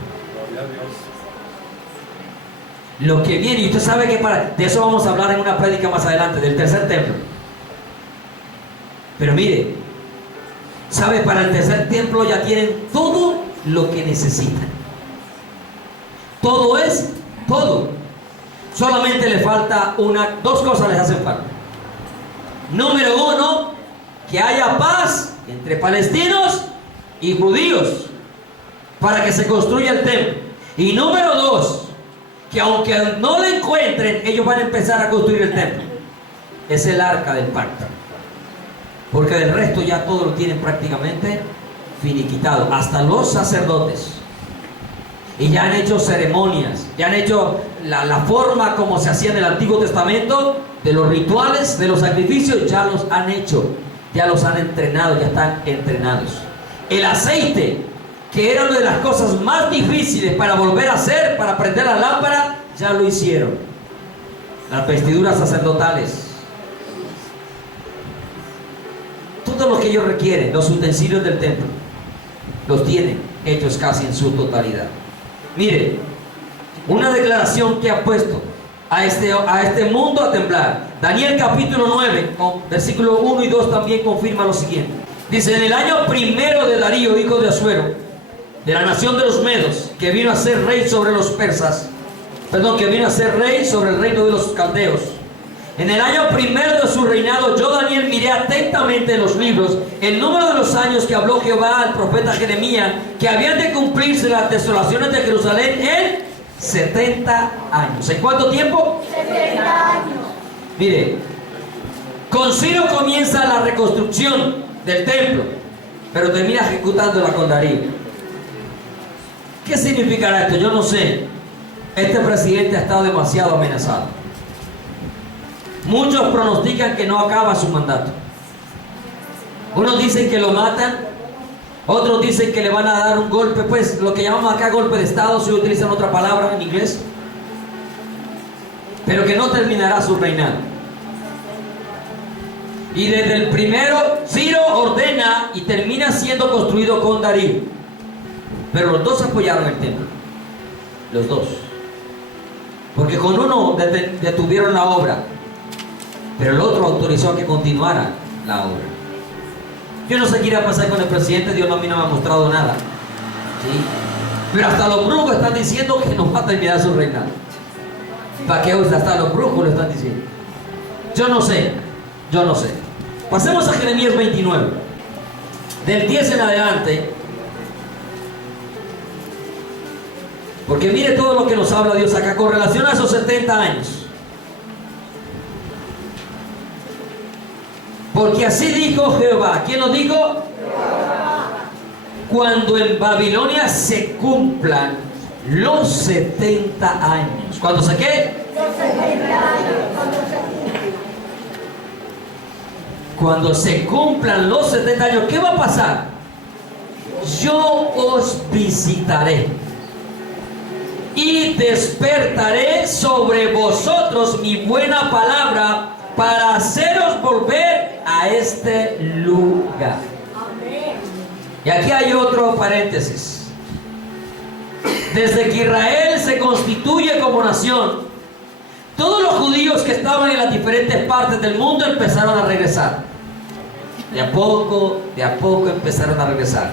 Lo que viene, y usted sabe que de eso vamos a hablar en una prédica más adelante, del tercer templo. Pero mire, ¿sabe? Para el tercer templo ya tienen todo lo que necesitan. Todo es todo. Solamente le falta dos cosas les hacen falta. Número uno, que haya paz entre palestinos y judíos para que se construya el templo. Y número dos, que aunque no lo encuentren, ellos van a empezar a construir el templo. Es el arca del pacto. Porque del resto ya todo lo tienen prácticamente finiquitado, hasta los sacerdotes. Y ya han hecho ceremonias, ya han hecho la forma como se hacía en el Antiguo Testamento, de los rituales, de los sacrificios, ya los han hecho, ya los han entrenado, ya están entrenados. El aceite, que era una de las cosas más difíciles para volver a hacer, para prender la lámpara, ya lo hicieron. Las vestiduras sacerdotales, todo lo que ellos requieren, los utensilios del templo, los tienen hechos casi en su totalidad. Mire, una declaración que ha puesto a este mundo a temblar. Daniel capítulo 9, versículo 1 y 2 también confirma lo siguiente. Dice: en el año primero de Darío, hijo de Asuero, de la nación de los medos, que vino a ser rey sobre los persas, que vino a ser rey sobre el reino de los caldeos. En el año primero de su reinado, yo Daniel miré atentamente en los libros el número de los años que habló Jehová al profeta Jeremías, que habían de cumplirse las desolaciones de Jerusalén en 70 años. ¿En cuánto tiempo? 70 años. Mire, con Ciro comienza la reconstrucción del templo, pero termina ejecutándola con Darío. ¿Qué significará esto? Yo no sé. Este presidente ha estado demasiado amenazado. Muchos pronostican que no acaba su mandato. Unos dicen que lo matan, otros dicen que le van a dar un golpe, pues lo que llamamos acá golpe de estado, si utilizan otra palabra en inglés, pero que no terminará su reinado. Y desde el primero, Ciro ordena y termina siendo construido con Darío. Pero los dos apoyaron el templo, los dos, porque con uno detuvieron la obra, pero el otro autorizó a que continuara la obra. Yo no sé qué irá a pasar con el presidente. Dios a mí no me ha mostrado nada, ¿sí? Pero hasta los brujos están diciendo que no va a terminar su reinado. ¿Para qué? Hasta los brujos lo están diciendo. Yo no sé. Pasemos a Jeremías 29, del 10 en adelante, porque mire todo lo que nos habla Dios acá con relación a esos 70 años. Porque así dijo Jehová. ¿Quién lo dijo? Jehová. Cuando en Babilonia se cumplan los 70 años. ¿Cuándo se qué? Los 70 años. Cuando se cumplan los 70 años, ¿qué va a pasar? Yo os visitaré y despertaré sobre vosotros mi buena palabra para haceros volver a este lugar. Amén. Y aquí hay otro paréntesis. Desde que Israel se constituye como nación, todos los judíos que estaban en las diferentes partes del mundo empezaron a regresar. De a poco empezaron a regresar.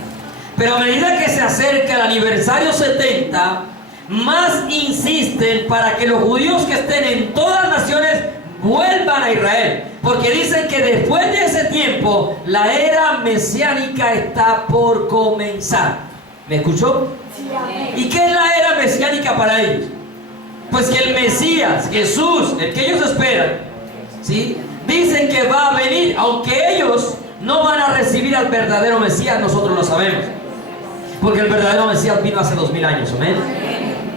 Pero a medida que se acerca el aniversario 70, más insisten para que los judíos que estén en todas las naciones vuelvan a Israel, porque dicen que después de ese tiempo la era mesiánica está por comenzar. ¿Me escuchó? Sí, amén. ¿Y qué es la era mesiánica para ellos? Pues que el Mesías, Jesús, el que ellos esperan, ¿sí?, dicen que va a venir, aunque ellos no van a recibir al verdadero Mesías. Nosotros lo sabemos, porque el verdadero Mesías vino hace 2000 años. Amén.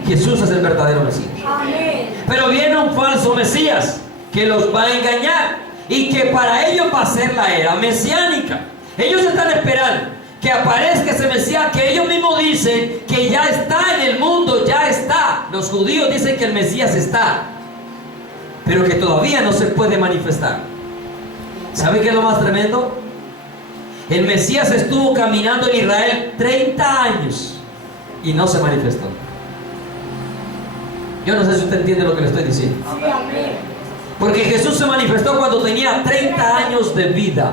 Jesús es el verdadero Mesías. Amén. Pero viene un falso Mesías que los va a engañar, y que para ellos va a ser la era mesiánica. Ellos están esperando que aparezca ese Mesías que ellos mismos dicen que ya está en el mundo, ya está. Los judíos dicen que el Mesías está, pero que todavía no se puede manifestar. ¿Sabe qué es lo más tremendo? El Mesías estuvo caminando en Israel 30 años y no se manifestó. Yo no sé si usted entiende lo que le estoy diciendo. Sí, amén. Porque Jesús se manifestó cuando tenía 30 años de vida.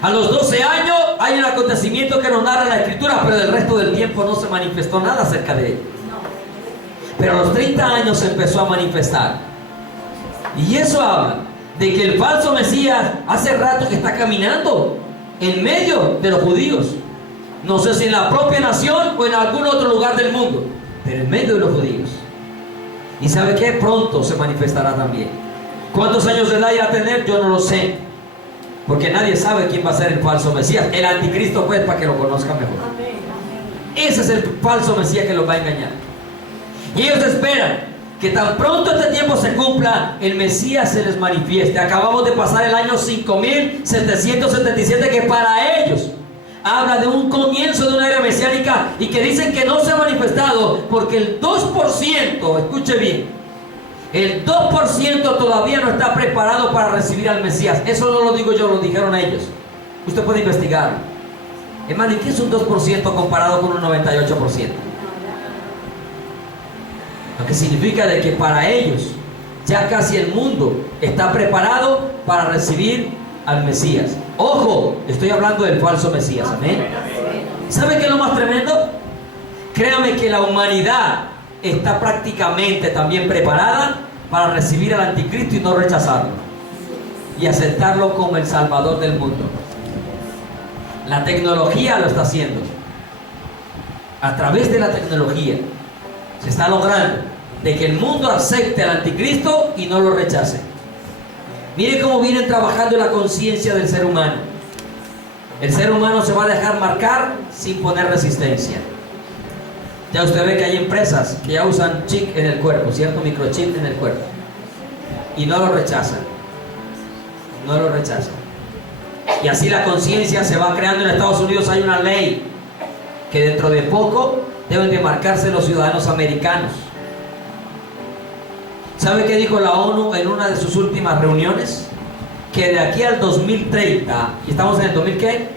A los 12 años hay un acontecimiento que nos narra la Escritura, pero del resto del tiempo no se manifestó nada acerca de él. Pero a los 30 años se empezó a manifestar. Y eso habla de que el falso Mesías hace rato que está caminando en medio de los judíos. No sé si en la propia nación o en algún otro lugar del mundo, pero en medio de los judíos. ¿Y sabe qué? Pronto se manifestará también. ¿Cuántos años de edad irá a tener? Yo no lo sé, porque nadie sabe quién va a ser el falso Mesías. El anticristo, pues, para que lo conozcan mejor. Ese es el falso Mesías que los va a engañar. Y ellos esperan que tan pronto este tiempo se cumpla, el Mesías se les manifieste. Acabamos de pasar el año 5777, que para ellos habla de un comienzo de una era mesiánica, y que dicen que no se ha manifestado porque el 2%, escuche bien, el 2% todavía no está preparado para recibir al Mesías. Eso no lo digo yo, lo dijeron ellos. Usted puede investigar. Hermano, ¿y qué es un 2% comparado con un 98%? Lo que significa de que para ellos ya casi el mundo está preparado para recibir al Mesías. Ojo, estoy hablando del falso Mesías, amén. ¿Sabe qué es lo más tremendo? Créame que la humanidad está prácticamente también preparada para recibir al anticristo y no rechazarlo, y aceptarlo como el salvador del mundo. La tecnología lo está haciendo. A través de la tecnología se está logrando de que el mundo acepte al anticristo y no lo rechace. Mire cómo vienen trabajando en la conciencia del ser humano. El ser humano se va a dejar marcar sin poner resistencia. Ya usted ve que hay empresas que ya usan chip en el cuerpo, ¿cierto? Microchip en el cuerpo. Y no lo rechazan. No lo rechazan. Y así la conciencia se va creando. En Estados Unidos hay una ley que dentro de poco deben de marcarse los ciudadanos americanos. ¿Sabe qué dijo la ONU en una de sus últimas reuniones? Que de aquí al 2030, y estamos en el 2000 ¿qué?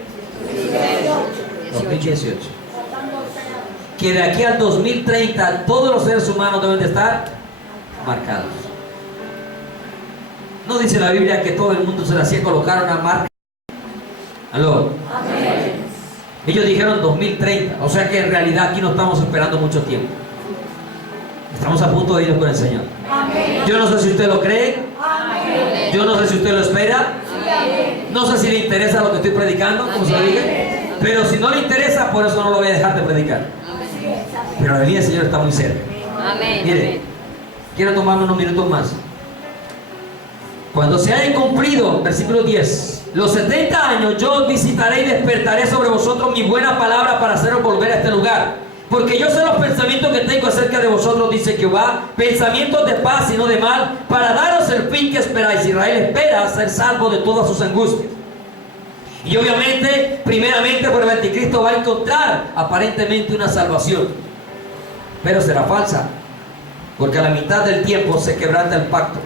2018. Que de aquí al 2030 todos los seres humanos deben de estar marcados. ¿No dice la Biblia que todo el mundo se le hacía colocar una marca? ¿Aló? Amén. Ellos dijeron 2030, o sea que en realidad aquí no estamos esperando mucho tiempo. Estamos a punto de irnos con el Señor. Amén. Yo no sé si usted lo cree. Amén. Yo no sé si usted lo espera. Amén. No sé si le interesa lo que estoy predicando, como se lo dije. Pero si no le interesa, por eso no lo voy a dejar de predicar. Amén. Pero la venida del Señor está muy cerca. Amén. Mire, quiero tomarme unos minutos más. Cuando se hayan cumplido, versículo 10, los 70 años, yo os visitaré y despertaré sobre vosotros mi buena palabra para haceros volver a este lugar. Porque yo sé los pensamientos que tengo acerca de vosotros, dice Jehová, pensamientos de paz y no de mal, para daros el fin que esperáis. Israel espera ser salvo de todas sus angustias. Y obviamente, primeramente, por el anticristo va a encontrar aparentemente una salvación, pero será falsa, porque a la mitad del tiempo se quebranta el pacto.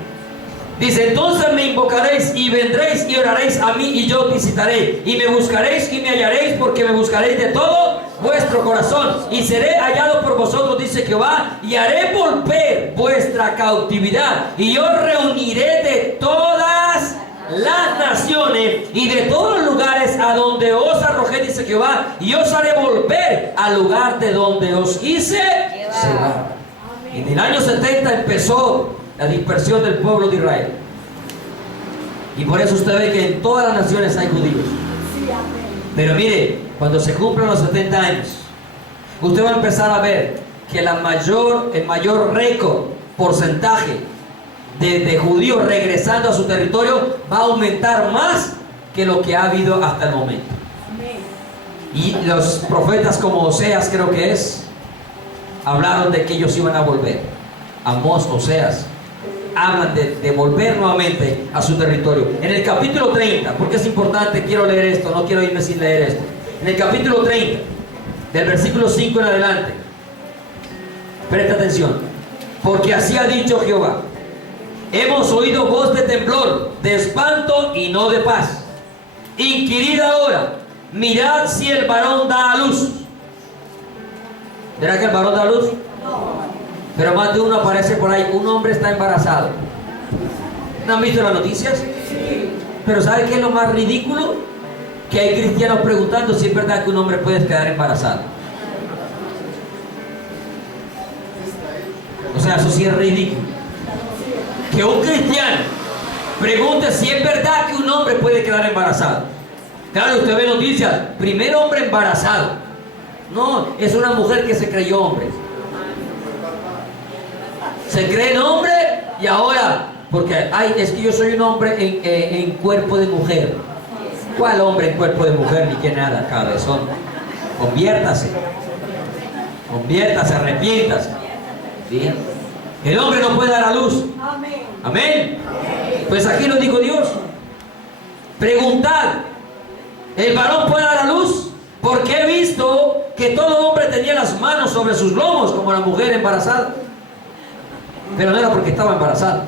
Dice, entonces me invocaréis y vendréis y oraréis a mí y yo os visitaré. Y me buscaréis y me hallaréis, porque me buscaréis de todo vuestro corazón. Y seré hallado por vosotros, dice Jehová, y haré volver vuestra cautividad. Y yo reuniré de todas las naciones y de todos los lugares a donde os arrojé, dice Jehová, y os haré volver al lugar de donde os hice cegar. En el año 70 empezó la dispersión del pueblo de Israel. Y por eso usted ve que en todas las naciones hay judíos. Pero mire, cuando se cumplan los 70 años, usted va a empezar a ver que el mayor récord, porcentaje de judíos regresando a su territorio va a aumentar más que lo que ha habido hasta el momento. Y los profetas como Oseas, creo que es, hablaron de que ellos iban a volver. Amós, Oseas, hablan de volver nuevamente a su territorio. En el capítulo 30, porque es importante, quiero leer esto, no quiero irme sin leer esto. En el capítulo 30, del versículo 5 en adelante, presta atención. Porque así ha dicho Jehová: hemos oído voz de temblor, de espanto y no de paz. Inquirid ahora, mirad si el varón da a luz. ¿Verá que el varón da a luz? No. Pero más de uno aparece por ahí, un hombre está embarazado. ¿No han visto las noticias? Sí. Pero ¿sabe qué es lo más ridículo? Que hay cristianos preguntando si es verdad que un hombre puede quedar embarazado. O sea, eso sí es ridículo. Que un cristiano pregunte si es verdad que un hombre puede quedar embarazado. Claro, usted ve noticias, primer hombre embarazado. No, es una mujer que se creyó hombre. Se cree hombre y ahora, porque ay, es que yo soy un hombre en cuerpo de mujer. ¿Cuál hombre en cuerpo de mujer? Ni que nada, cabezón. Conviértase. Conviértase, arrepiéntase. ¿Bien? El hombre no puede dar a luz. Amén. Amén. Pues aquí lo dijo Dios. Preguntad, ¿el varón puede dar a luz? Porque he visto que todo hombre tenía las manos sobre sus lomos, como la mujer embarazada. Pero no era porque estaba embarazada.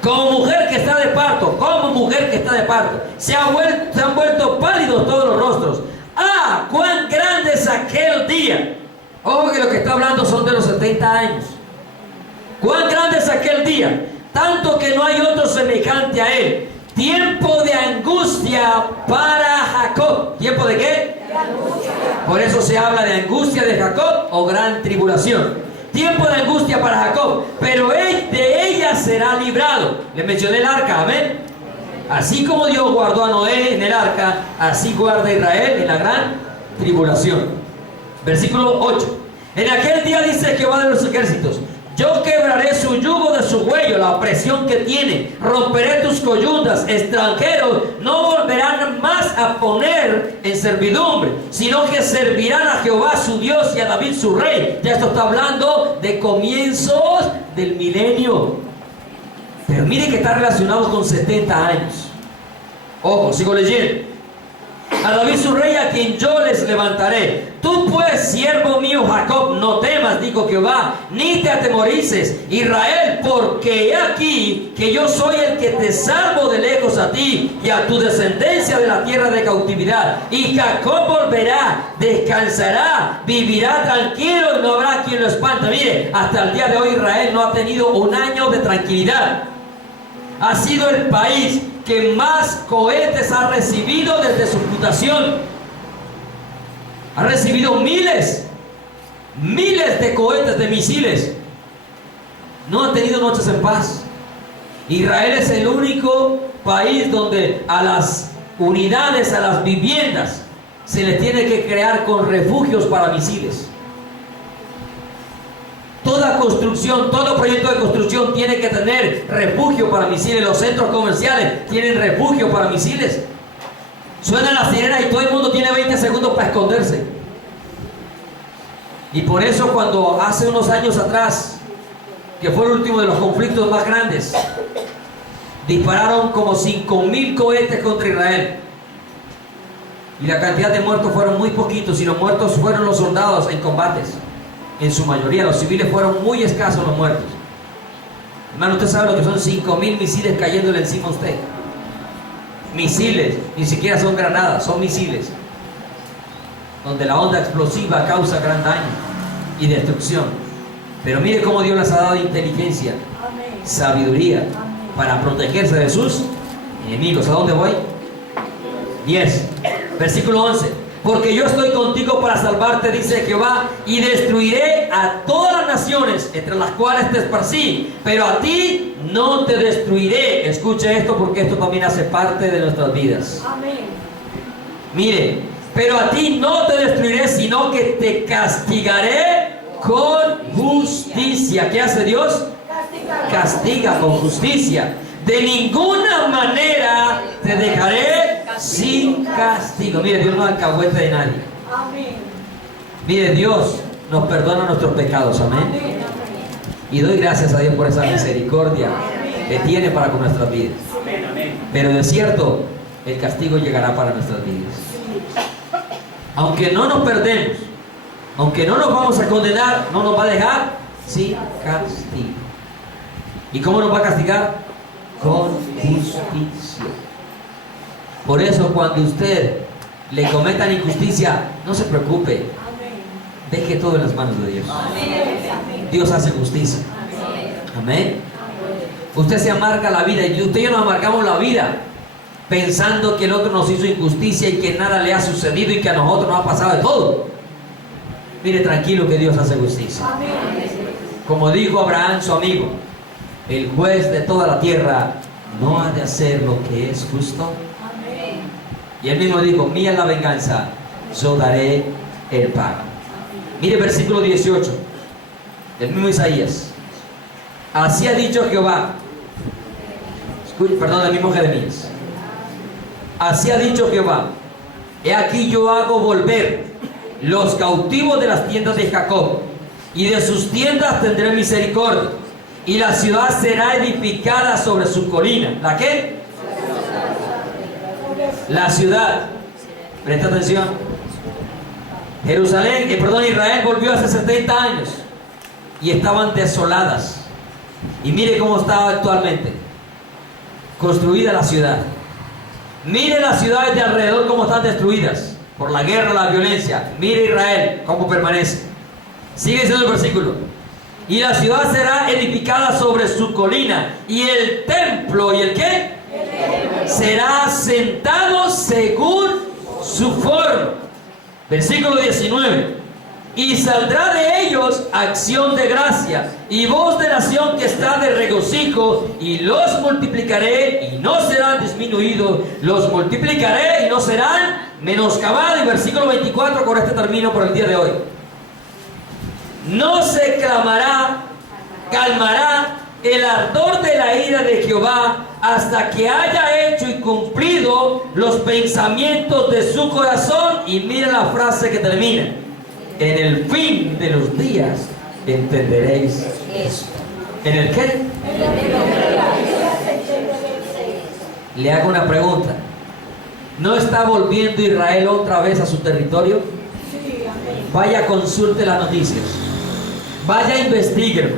Como mujer que está de parto, como mujer que está de parto, se han vuelto pálidos todos los rostros. ¡Ah! ¡Cuán grande es aquel día! Ojo que lo que está hablando son de los 70 años. Cuán grande es aquel día, tanto que no hay otro semejante a él. Tiempo de angustia para Jacob. ¿Tiempo de qué? De angustia. Por eso se habla de angustia de Jacob o gran tribulación. Tiempo de angustia para Jacob, pero él de ella será librado. Le mencioné el arca, amén. Así como Dios guardó a Noé en el arca, así guarda a Israel en la gran tribulación. Versículo 8. En aquel día dice Jehová de los ejércitos: yo quebraré su yugo de su cuello, la opresión que tiene, romperé tus coyundas, extranjeros no volverán más a poner en servidumbre, sino que servirán a Jehová su Dios y a David su rey. Ya esto está hablando de comienzos del milenio. Pero mire que está relacionado con 70 años. Ojo, sigo leyendo. A David su rey, a quien yo les levantaré. Tú pues, siervo mío Jacob, no temas, dijo Jehová, ni te atemorices, Israel, porque he aquí que yo soy el que te salvo de lejos a ti y a tu descendencia de la tierra de cautividad. Y Jacob volverá, descansará, vivirá tranquilo y no habrá quien lo espante. Mire, hasta el día de hoy Israel no ha tenido un año de tranquilidad. Ha sido el país que más cohetes ha recibido desde su fundación. Ha recibido miles de cohetes, de misiles. No ha tenido noches en paz. Israel es el único país donde a las unidades, a las viviendas, se les tiene que crear con refugios para misiles. Toda construcción, todo proyecto de construcción tiene que tener refugio para misiles. Los centros comerciales tienen refugio para misiles. Suenan las sirenas y todo el mundo tiene 20 segundos para esconderse. Y por eso cuando hace unos años atrás, que fue el último de los conflictos más grandes, dispararon como 5.000 cohetes contra Israel. Y la cantidad de muertos fueron muy poquitos, y los muertos fueron los soldados en combates. En su mayoría, los civiles fueron muy escasos los muertos. Hermano, usted sabe lo que son 5.000 misiles cayéndole encima a usted. Misiles, ni siquiera son granadas, son misiles. Donde la onda explosiva causa gran daño y destrucción. Pero mire cómo Dios les ha dado inteligencia, sabiduría, para protegerse de sus enemigos. ¿A dónde voy? 10, versículo 11. Porque yo estoy contigo para salvarte, dice Jehová, y destruiré a todas las naciones entre las cuales te esparcí, pero a ti no te destruiré. Escuche esto, porque esto también hace parte de nuestras vidas. Amén. Mire, pero a ti no te destruiré, sino que te castigaré con justicia. ¿Qué hace Dios? Castiga con justicia. De ninguna manera te dejaré sin castigo. Mire, Dios no alcahuete de nadie. Amén. Mire, Dios nos perdona nuestros pecados. Amén. Y doy gracias a Dios por esa misericordia que tiene para con nuestras vidas. Pero de cierto, el castigo llegará para nuestras vidas. Aunque no nos perdemos, aunque no nos vamos a condenar, no nos va a dejar sin castigo. ¿Y cómo nos va a castigar? Con justicia. Por eso cuando usted le cometan injusticia, no se preocupe. Deje todo en las manos de Dios. Dios hace justicia. Amén. Usted se amarga la vida, y usted y yo nos amargamos la vida pensando que el otro nos hizo injusticia y que nada le ha sucedido y que a nosotros nos ha pasado de todo. Mire, tranquilo, que Dios hace justicia. Como dijo Abraham, su amigo, el juez de toda la tierra no ha de hacer lo que es justo. Y él mismo dijo: mía es la venganza, yo daré el pago. Mire versículo 18 del mismo Isaías. Así ha dicho Jehová. Perdón, del mismo Jeremías. Así ha dicho Jehová: he aquí yo hago volver los cautivos de las tiendas de Jacob, y de sus tiendas tendré misericordia, y la ciudad será edificada sobre su colina. ¿La qué? La ciudad. Presta atención. Jerusalén, Israel volvió hace 70 años y estaban desoladas. Y mire cómo está actualmente construida la ciudad. Mire las ciudades de alrededor cómo están destruidas por la guerra, la violencia. Mire Israel cómo permanece. Sigue diciendo el versículo. Y la ciudad será edificada sobre su colina, y el templo, ¿y el qué? Será asentado según su forma. Versículo 19. Y saldrá de ellos acción de gracia y voz de nación que está de regocijo, y los multiplicaré y no serán disminuidos, los multiplicaré y no serán menoscabados. Y versículo 24, con este termino por el día de hoy. No se calmará el ardor de la ira de Jehová hasta que haya hecho y cumplido los pensamientos de su corazón. Y mira la frase que termina: en el fin de los días entenderéis esto. ¿En el qué? Le hago una pregunta. ¿No está volviendo Israel otra vez a su territorio? Vaya, consulte las noticias. Vaya, investigue.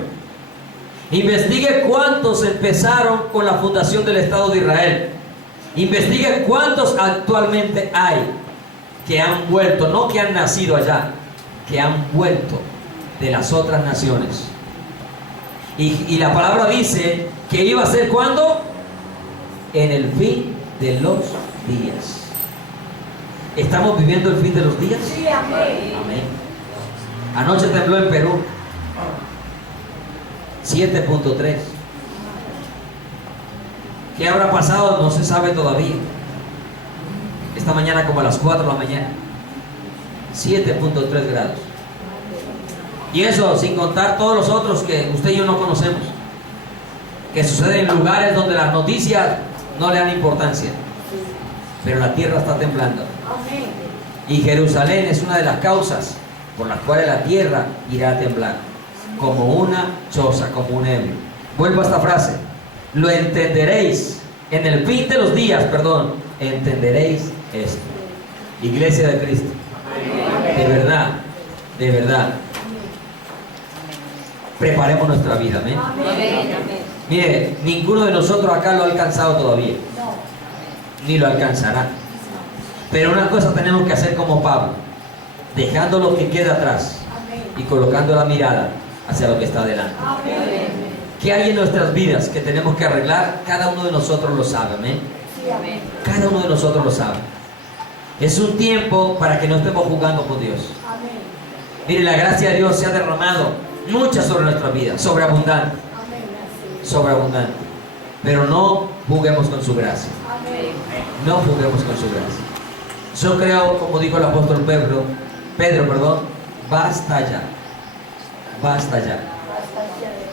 Investigue cuántos empezaron con la fundación del Estado de Israel. Investigue cuántos actualmente hay que han vuelto, no que han nacido allá, que han vuelto de las otras naciones. Y la palabra dice que iba a ser ¿cuándo? En el fin de los días. ¿Estamos viviendo el fin de los días? Sí, amén. Amén. Anoche tembló en Perú 7.3. ¿Qué habrá pasado? No se sabe todavía. Esta mañana como a las 4 de la mañana 7.3 grados. Y eso sin contar todos los otros que usted y yo no conocemos, que suceden en lugares donde las noticias no le dan importancia, pero la tierra está temblando. Amén. Y Jerusalén es una de las causas por las cuales la tierra irá a temblar, como una choza, como un ebrio. Vuelvo a esta frase: lo entenderéis en el fin de los días, entenderéis esto. Iglesia de Cristo, de verdad, preparemos nuestra vida, amén. Mire, ninguno de nosotros acá lo ha alcanzado todavía, ni lo alcanzará. Pero una cosa tenemos que hacer como Pablo, dejando lo que queda atrás y colocando la mirada hacia lo que está adelante. ¿Qué hay en nuestras vidas que tenemos que arreglar? Cada uno de nosotros lo sabe, amén. Cada uno de nosotros lo sabe. Es un tiempo para que no estemos jugando con Dios. Mire, la gracia de Dios se ha derramado mucha sobre nuestra vida, sobreabundante, sobreabundante. Pero no juguemos con su gracia. No juguemos con su gracia. Yo creo, como dijo el apóstol Pedro, basta ya. Basta ya.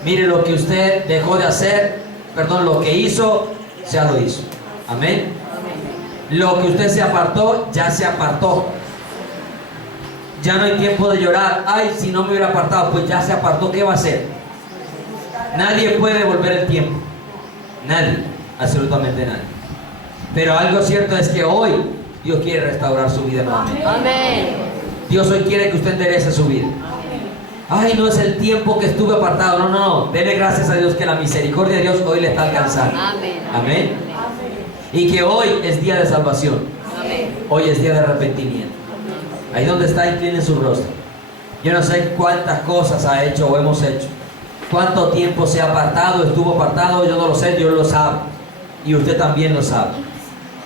Mire, lo que usted dejó de hacer, lo que hizo, ya lo hizo. Amén. Lo que usted se apartó, ya se apartó. Ya no hay tiempo de llorar. Ay, si no me hubiera apartado, pues ya se apartó. ¿Qué va a hacer? Nadie puede devolver el tiempo. Nadie, absolutamente nadie. Pero algo cierto es que hoy Dios quiere restaurar su vida nuevamente. Amén. Dios hoy quiere que usted enderece su vida. Ay, no es el tiempo que estuve apartado. No. Dele gracias a Dios que la misericordia de Dios hoy le está alcanzando. Amén. Y que hoy es día de salvación. Hoy es día de arrepentimiento. Ahí donde está, incline su rostro. Yo no sé cuántas cosas ha hecho o hemos hecho. Cuánto tiempo se ha apartado, estuvo apartado, yo no lo sé, Dios lo sabe. Y usted también lo sabe.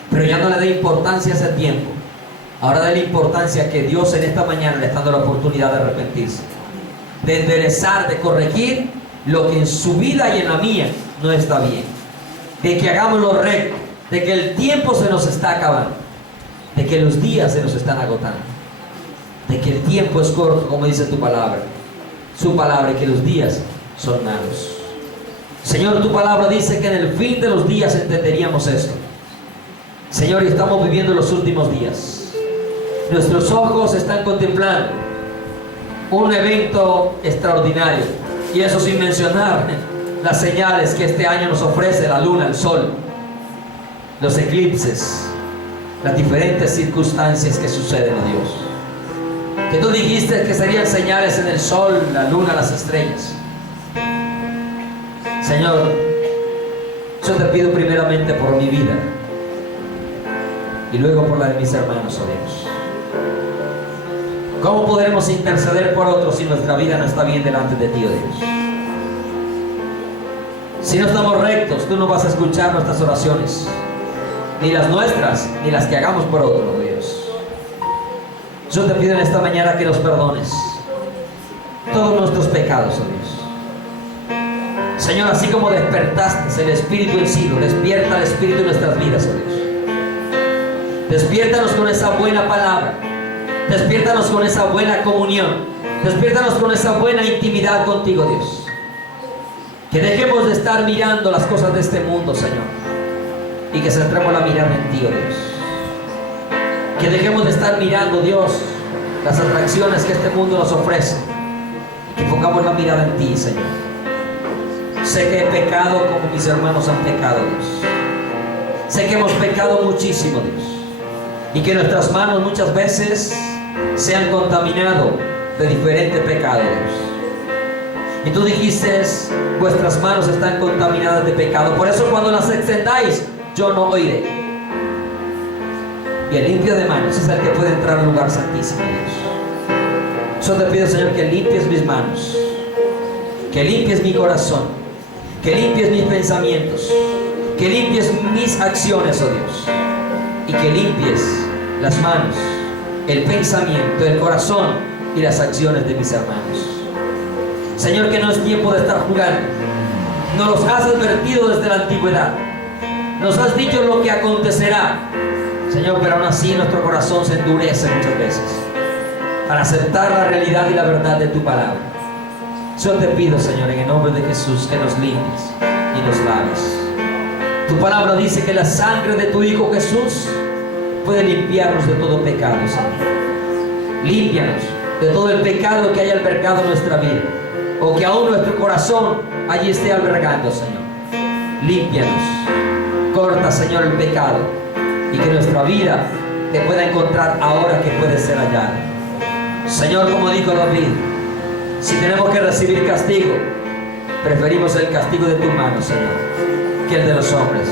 Pero ya no le dé importancia a ese tiempo. Ahora dale importancia a que Dios en esta mañana le está dando la oportunidad de arrepentirse, de enderezar, de corregir lo que en su vida y en la mía no está bien, de que hagamos lo recto, de que el tiempo se nos está acabando, de que los días se nos están agotando, de que el tiempo es corto, como dice tu palabra, su palabra, y que los días son malos. Señor, tu palabra dice que en el fin de los días entenderíamos esto. Señor, y estamos viviendo los últimos días. Nuestros ojos están contemplando un evento extraordinario, y eso sin mencionar las señales que este año nos ofrece la luna, el sol, los eclipses, las diferentes circunstancias que suceden en Dios. Que tú dijiste que serían señales en el sol, la luna, las estrellas. Señor, yo te pido primeramente por mi vida y luego por la de mis hermanos, oh Dios. ¿Cómo podremos interceder por otros si nuestra vida no está bien delante de ti, oh Dios? Si no estamos rectos, tú no vas a escuchar nuestras oraciones, ni las nuestras, ni las que hagamos por otro, oh Dios. Yo te pido en esta mañana que nos perdones todos nuestros pecados, oh Dios. Señor, así como despertaste el Espíritu en sí, despierta el Espíritu en nuestras vidas, oh Dios. Despiértanos con esa buena palabra. Despiértanos con esa buena comunión. Despiértanos con esa buena intimidad contigo, Dios. Que dejemos de estar mirando las cosas de este mundo, Señor, y que centremos la mirada en ti, oh Dios. Que dejemos de estar mirando, Dios, las atracciones que este mundo nos ofrece, y que pongamos la mirada en ti, Señor. Sé que he pecado como mis hermanos han pecado, Dios. Sé que hemos pecado muchísimo, Dios, y que nuestras manos muchas veces se han contaminado de diferente pecado, Dios. Y tú dijiste, vuestras manos están contaminadas de pecado, por eso cuando las extendáis, yo no oiré. Y el limpio de manos es el que puede entrar al lugar santísimo, Dios. Yo te pido, Señor, que limpies mis manos, que limpies mi corazón, que limpies mis pensamientos, que limpies mis acciones, oh Dios, y que limpies las manos, el pensamiento, el corazón y las acciones de mis hermanos. Señor, que no es tiempo de estar jugando. Nos los has advertido desde la antigüedad. Nos has dicho lo que acontecerá, Señor, pero aún así nuestro corazón se endurece muchas veces para aceptar la realidad y la verdad de tu palabra. Yo te pido, Señor, en el nombre de Jesús, que nos limpies y nos laves. Tu palabra dice que la sangre de tu Hijo Jesús puede limpiarnos de todo pecado, Señor. Límpianos de todo el pecado que haya albergado en nuestra vida, o que aún nuestro corazón allí esté albergando, Señor. Límpianos. Corta, Señor, el pecado, y que nuestra vida te pueda encontrar ahora que puede ser hallada. Señor, como dijo David, si tenemos que recibir castigo, preferimos el castigo de tu mano, Señor, que el de los hombres.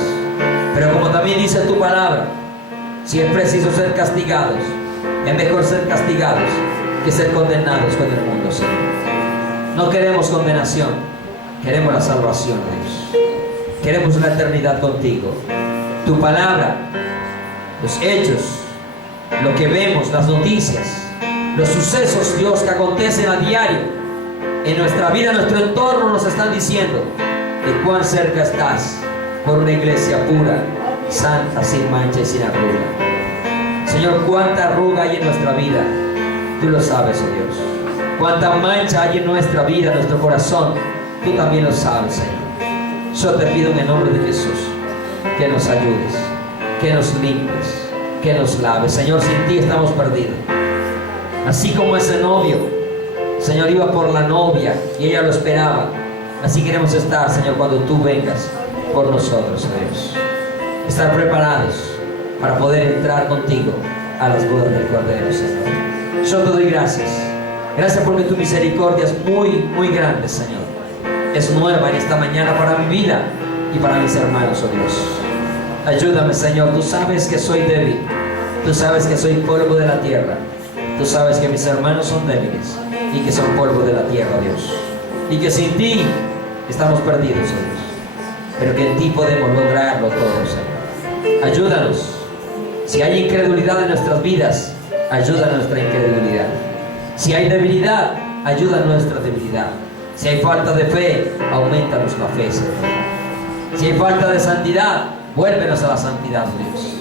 Pero como también dice tu palabra, si es preciso ser castigados, es mejor ser castigados que ser condenados con el mundo, Señor. No queremos condenación, queremos la salvación, Dios. Queremos una eternidad contigo. Tu palabra, los hechos, lo que vemos, las noticias, los sucesos, Dios, que acontecen a diario en nuestra vida, en nuestro entorno, nos están diciendo de cuán cerca estás por una iglesia pura, santa, sin mancha y sin arruga. Señor, cuánta arruga hay en nuestra vida, tú lo sabes, oh Dios. Cuánta mancha hay en nuestra vida, en nuestro corazón, tú también lo sabes, Señor. Yo te pido en el nombre de Jesús que nos ayudes, que nos limpies, que nos laves. Señor, sin ti estamos perdidos. Así como ese novio, Señor, iba por la novia y ella lo esperaba, así queremos estar, Señor, cuando tú vengas por nosotros, Dios. Estar preparados para poder entrar contigo a las bodas del Cordero, Señor. Yo te doy gracias. Gracias porque tu misericordia es muy, muy grande, Señor. Es nueva en esta mañana para mi vida y para mis hermanos, oh Dios. Ayúdame, Señor. Tú sabes que soy débil. Tú sabes que soy polvo de la tierra. Tú sabes que mis hermanos son débiles y que son polvo de la tierra, Dios. Y que sin ti estamos perdidos, oh Dios. Pero que en ti podemos lograrlo todo, Señor. Ayúdanos. Si hay incredulidad en nuestras vidas, ayuda a nuestra incredulidad. Si hay debilidad, ayuda a nuestra debilidad. Si hay falta de fe, aumentanos la fe, Señor. Si hay falta de santidad, vuélvenos a la santidad, Dios.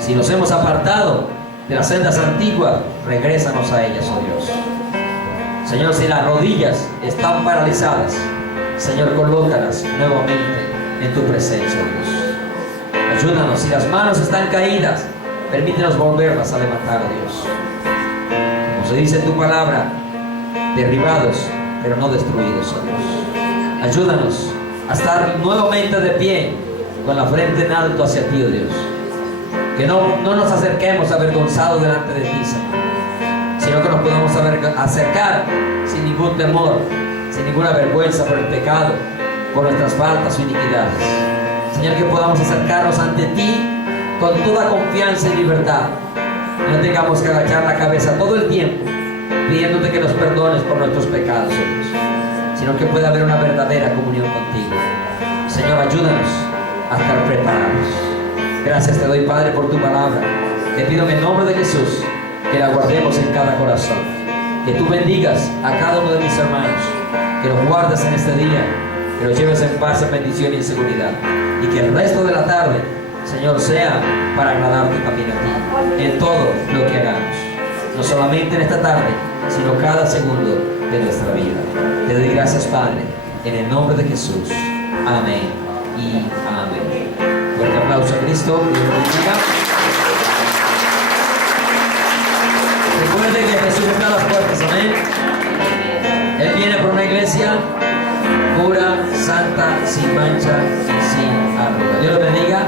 Si nos hemos apartado de las sendas antiguas, regrésanos a ellas, oh Dios. Señor, si las rodillas están paralizadas, Señor, colócalas nuevamente en tu presencia, Dios. Ayúdanos. Si las manos están caídas, permítenos volverlas a levantar, Dios. Como se dice en tu palabra, derribados, pero no destruidos, oh Dios. Ayúdanos a estar nuevamente de pie, con la frente en alto hacia ti, oh Dios. Que no nos acerquemos avergonzados delante de ti, Señor, sino que nos podamos acercar sin ningún temor, sin ninguna vergüenza por el pecado, por nuestras faltas o iniquidades. Señor, que podamos acercarnos ante ti con toda confianza y libertad. No tengamos que agachar la cabeza todo el tiempo, pidiéndote que nos perdones por nuestros pecados, oh Dios, sino que pueda haber una verdadera comunión contigo. Señor, ayúdanos a estar preparados. Gracias te doy, Padre, por tu palabra. Te pido en el nombre de Jesús que la guardemos en cada corazón. Que tú bendigas a cada uno de mis hermanos, que los guardes en este día, que los lleves en paz, en bendición y en seguridad. Y que el resto de la tarde, Señor, sea para agradarte también a ti en todo lo que hagamos. No solamente en esta tarde, sino cada segundo de nuestra vida. Te doy gracias, Padre, en el nombre de Jesús. Amén y amén. Fuerte aplauso a Cristo. Dios lo bendiga. Recuerde que Jesús está a las puertas. Amén. Él viene por una iglesia pura, santa, sin mancha y sin arruga. Dios lo bendiga.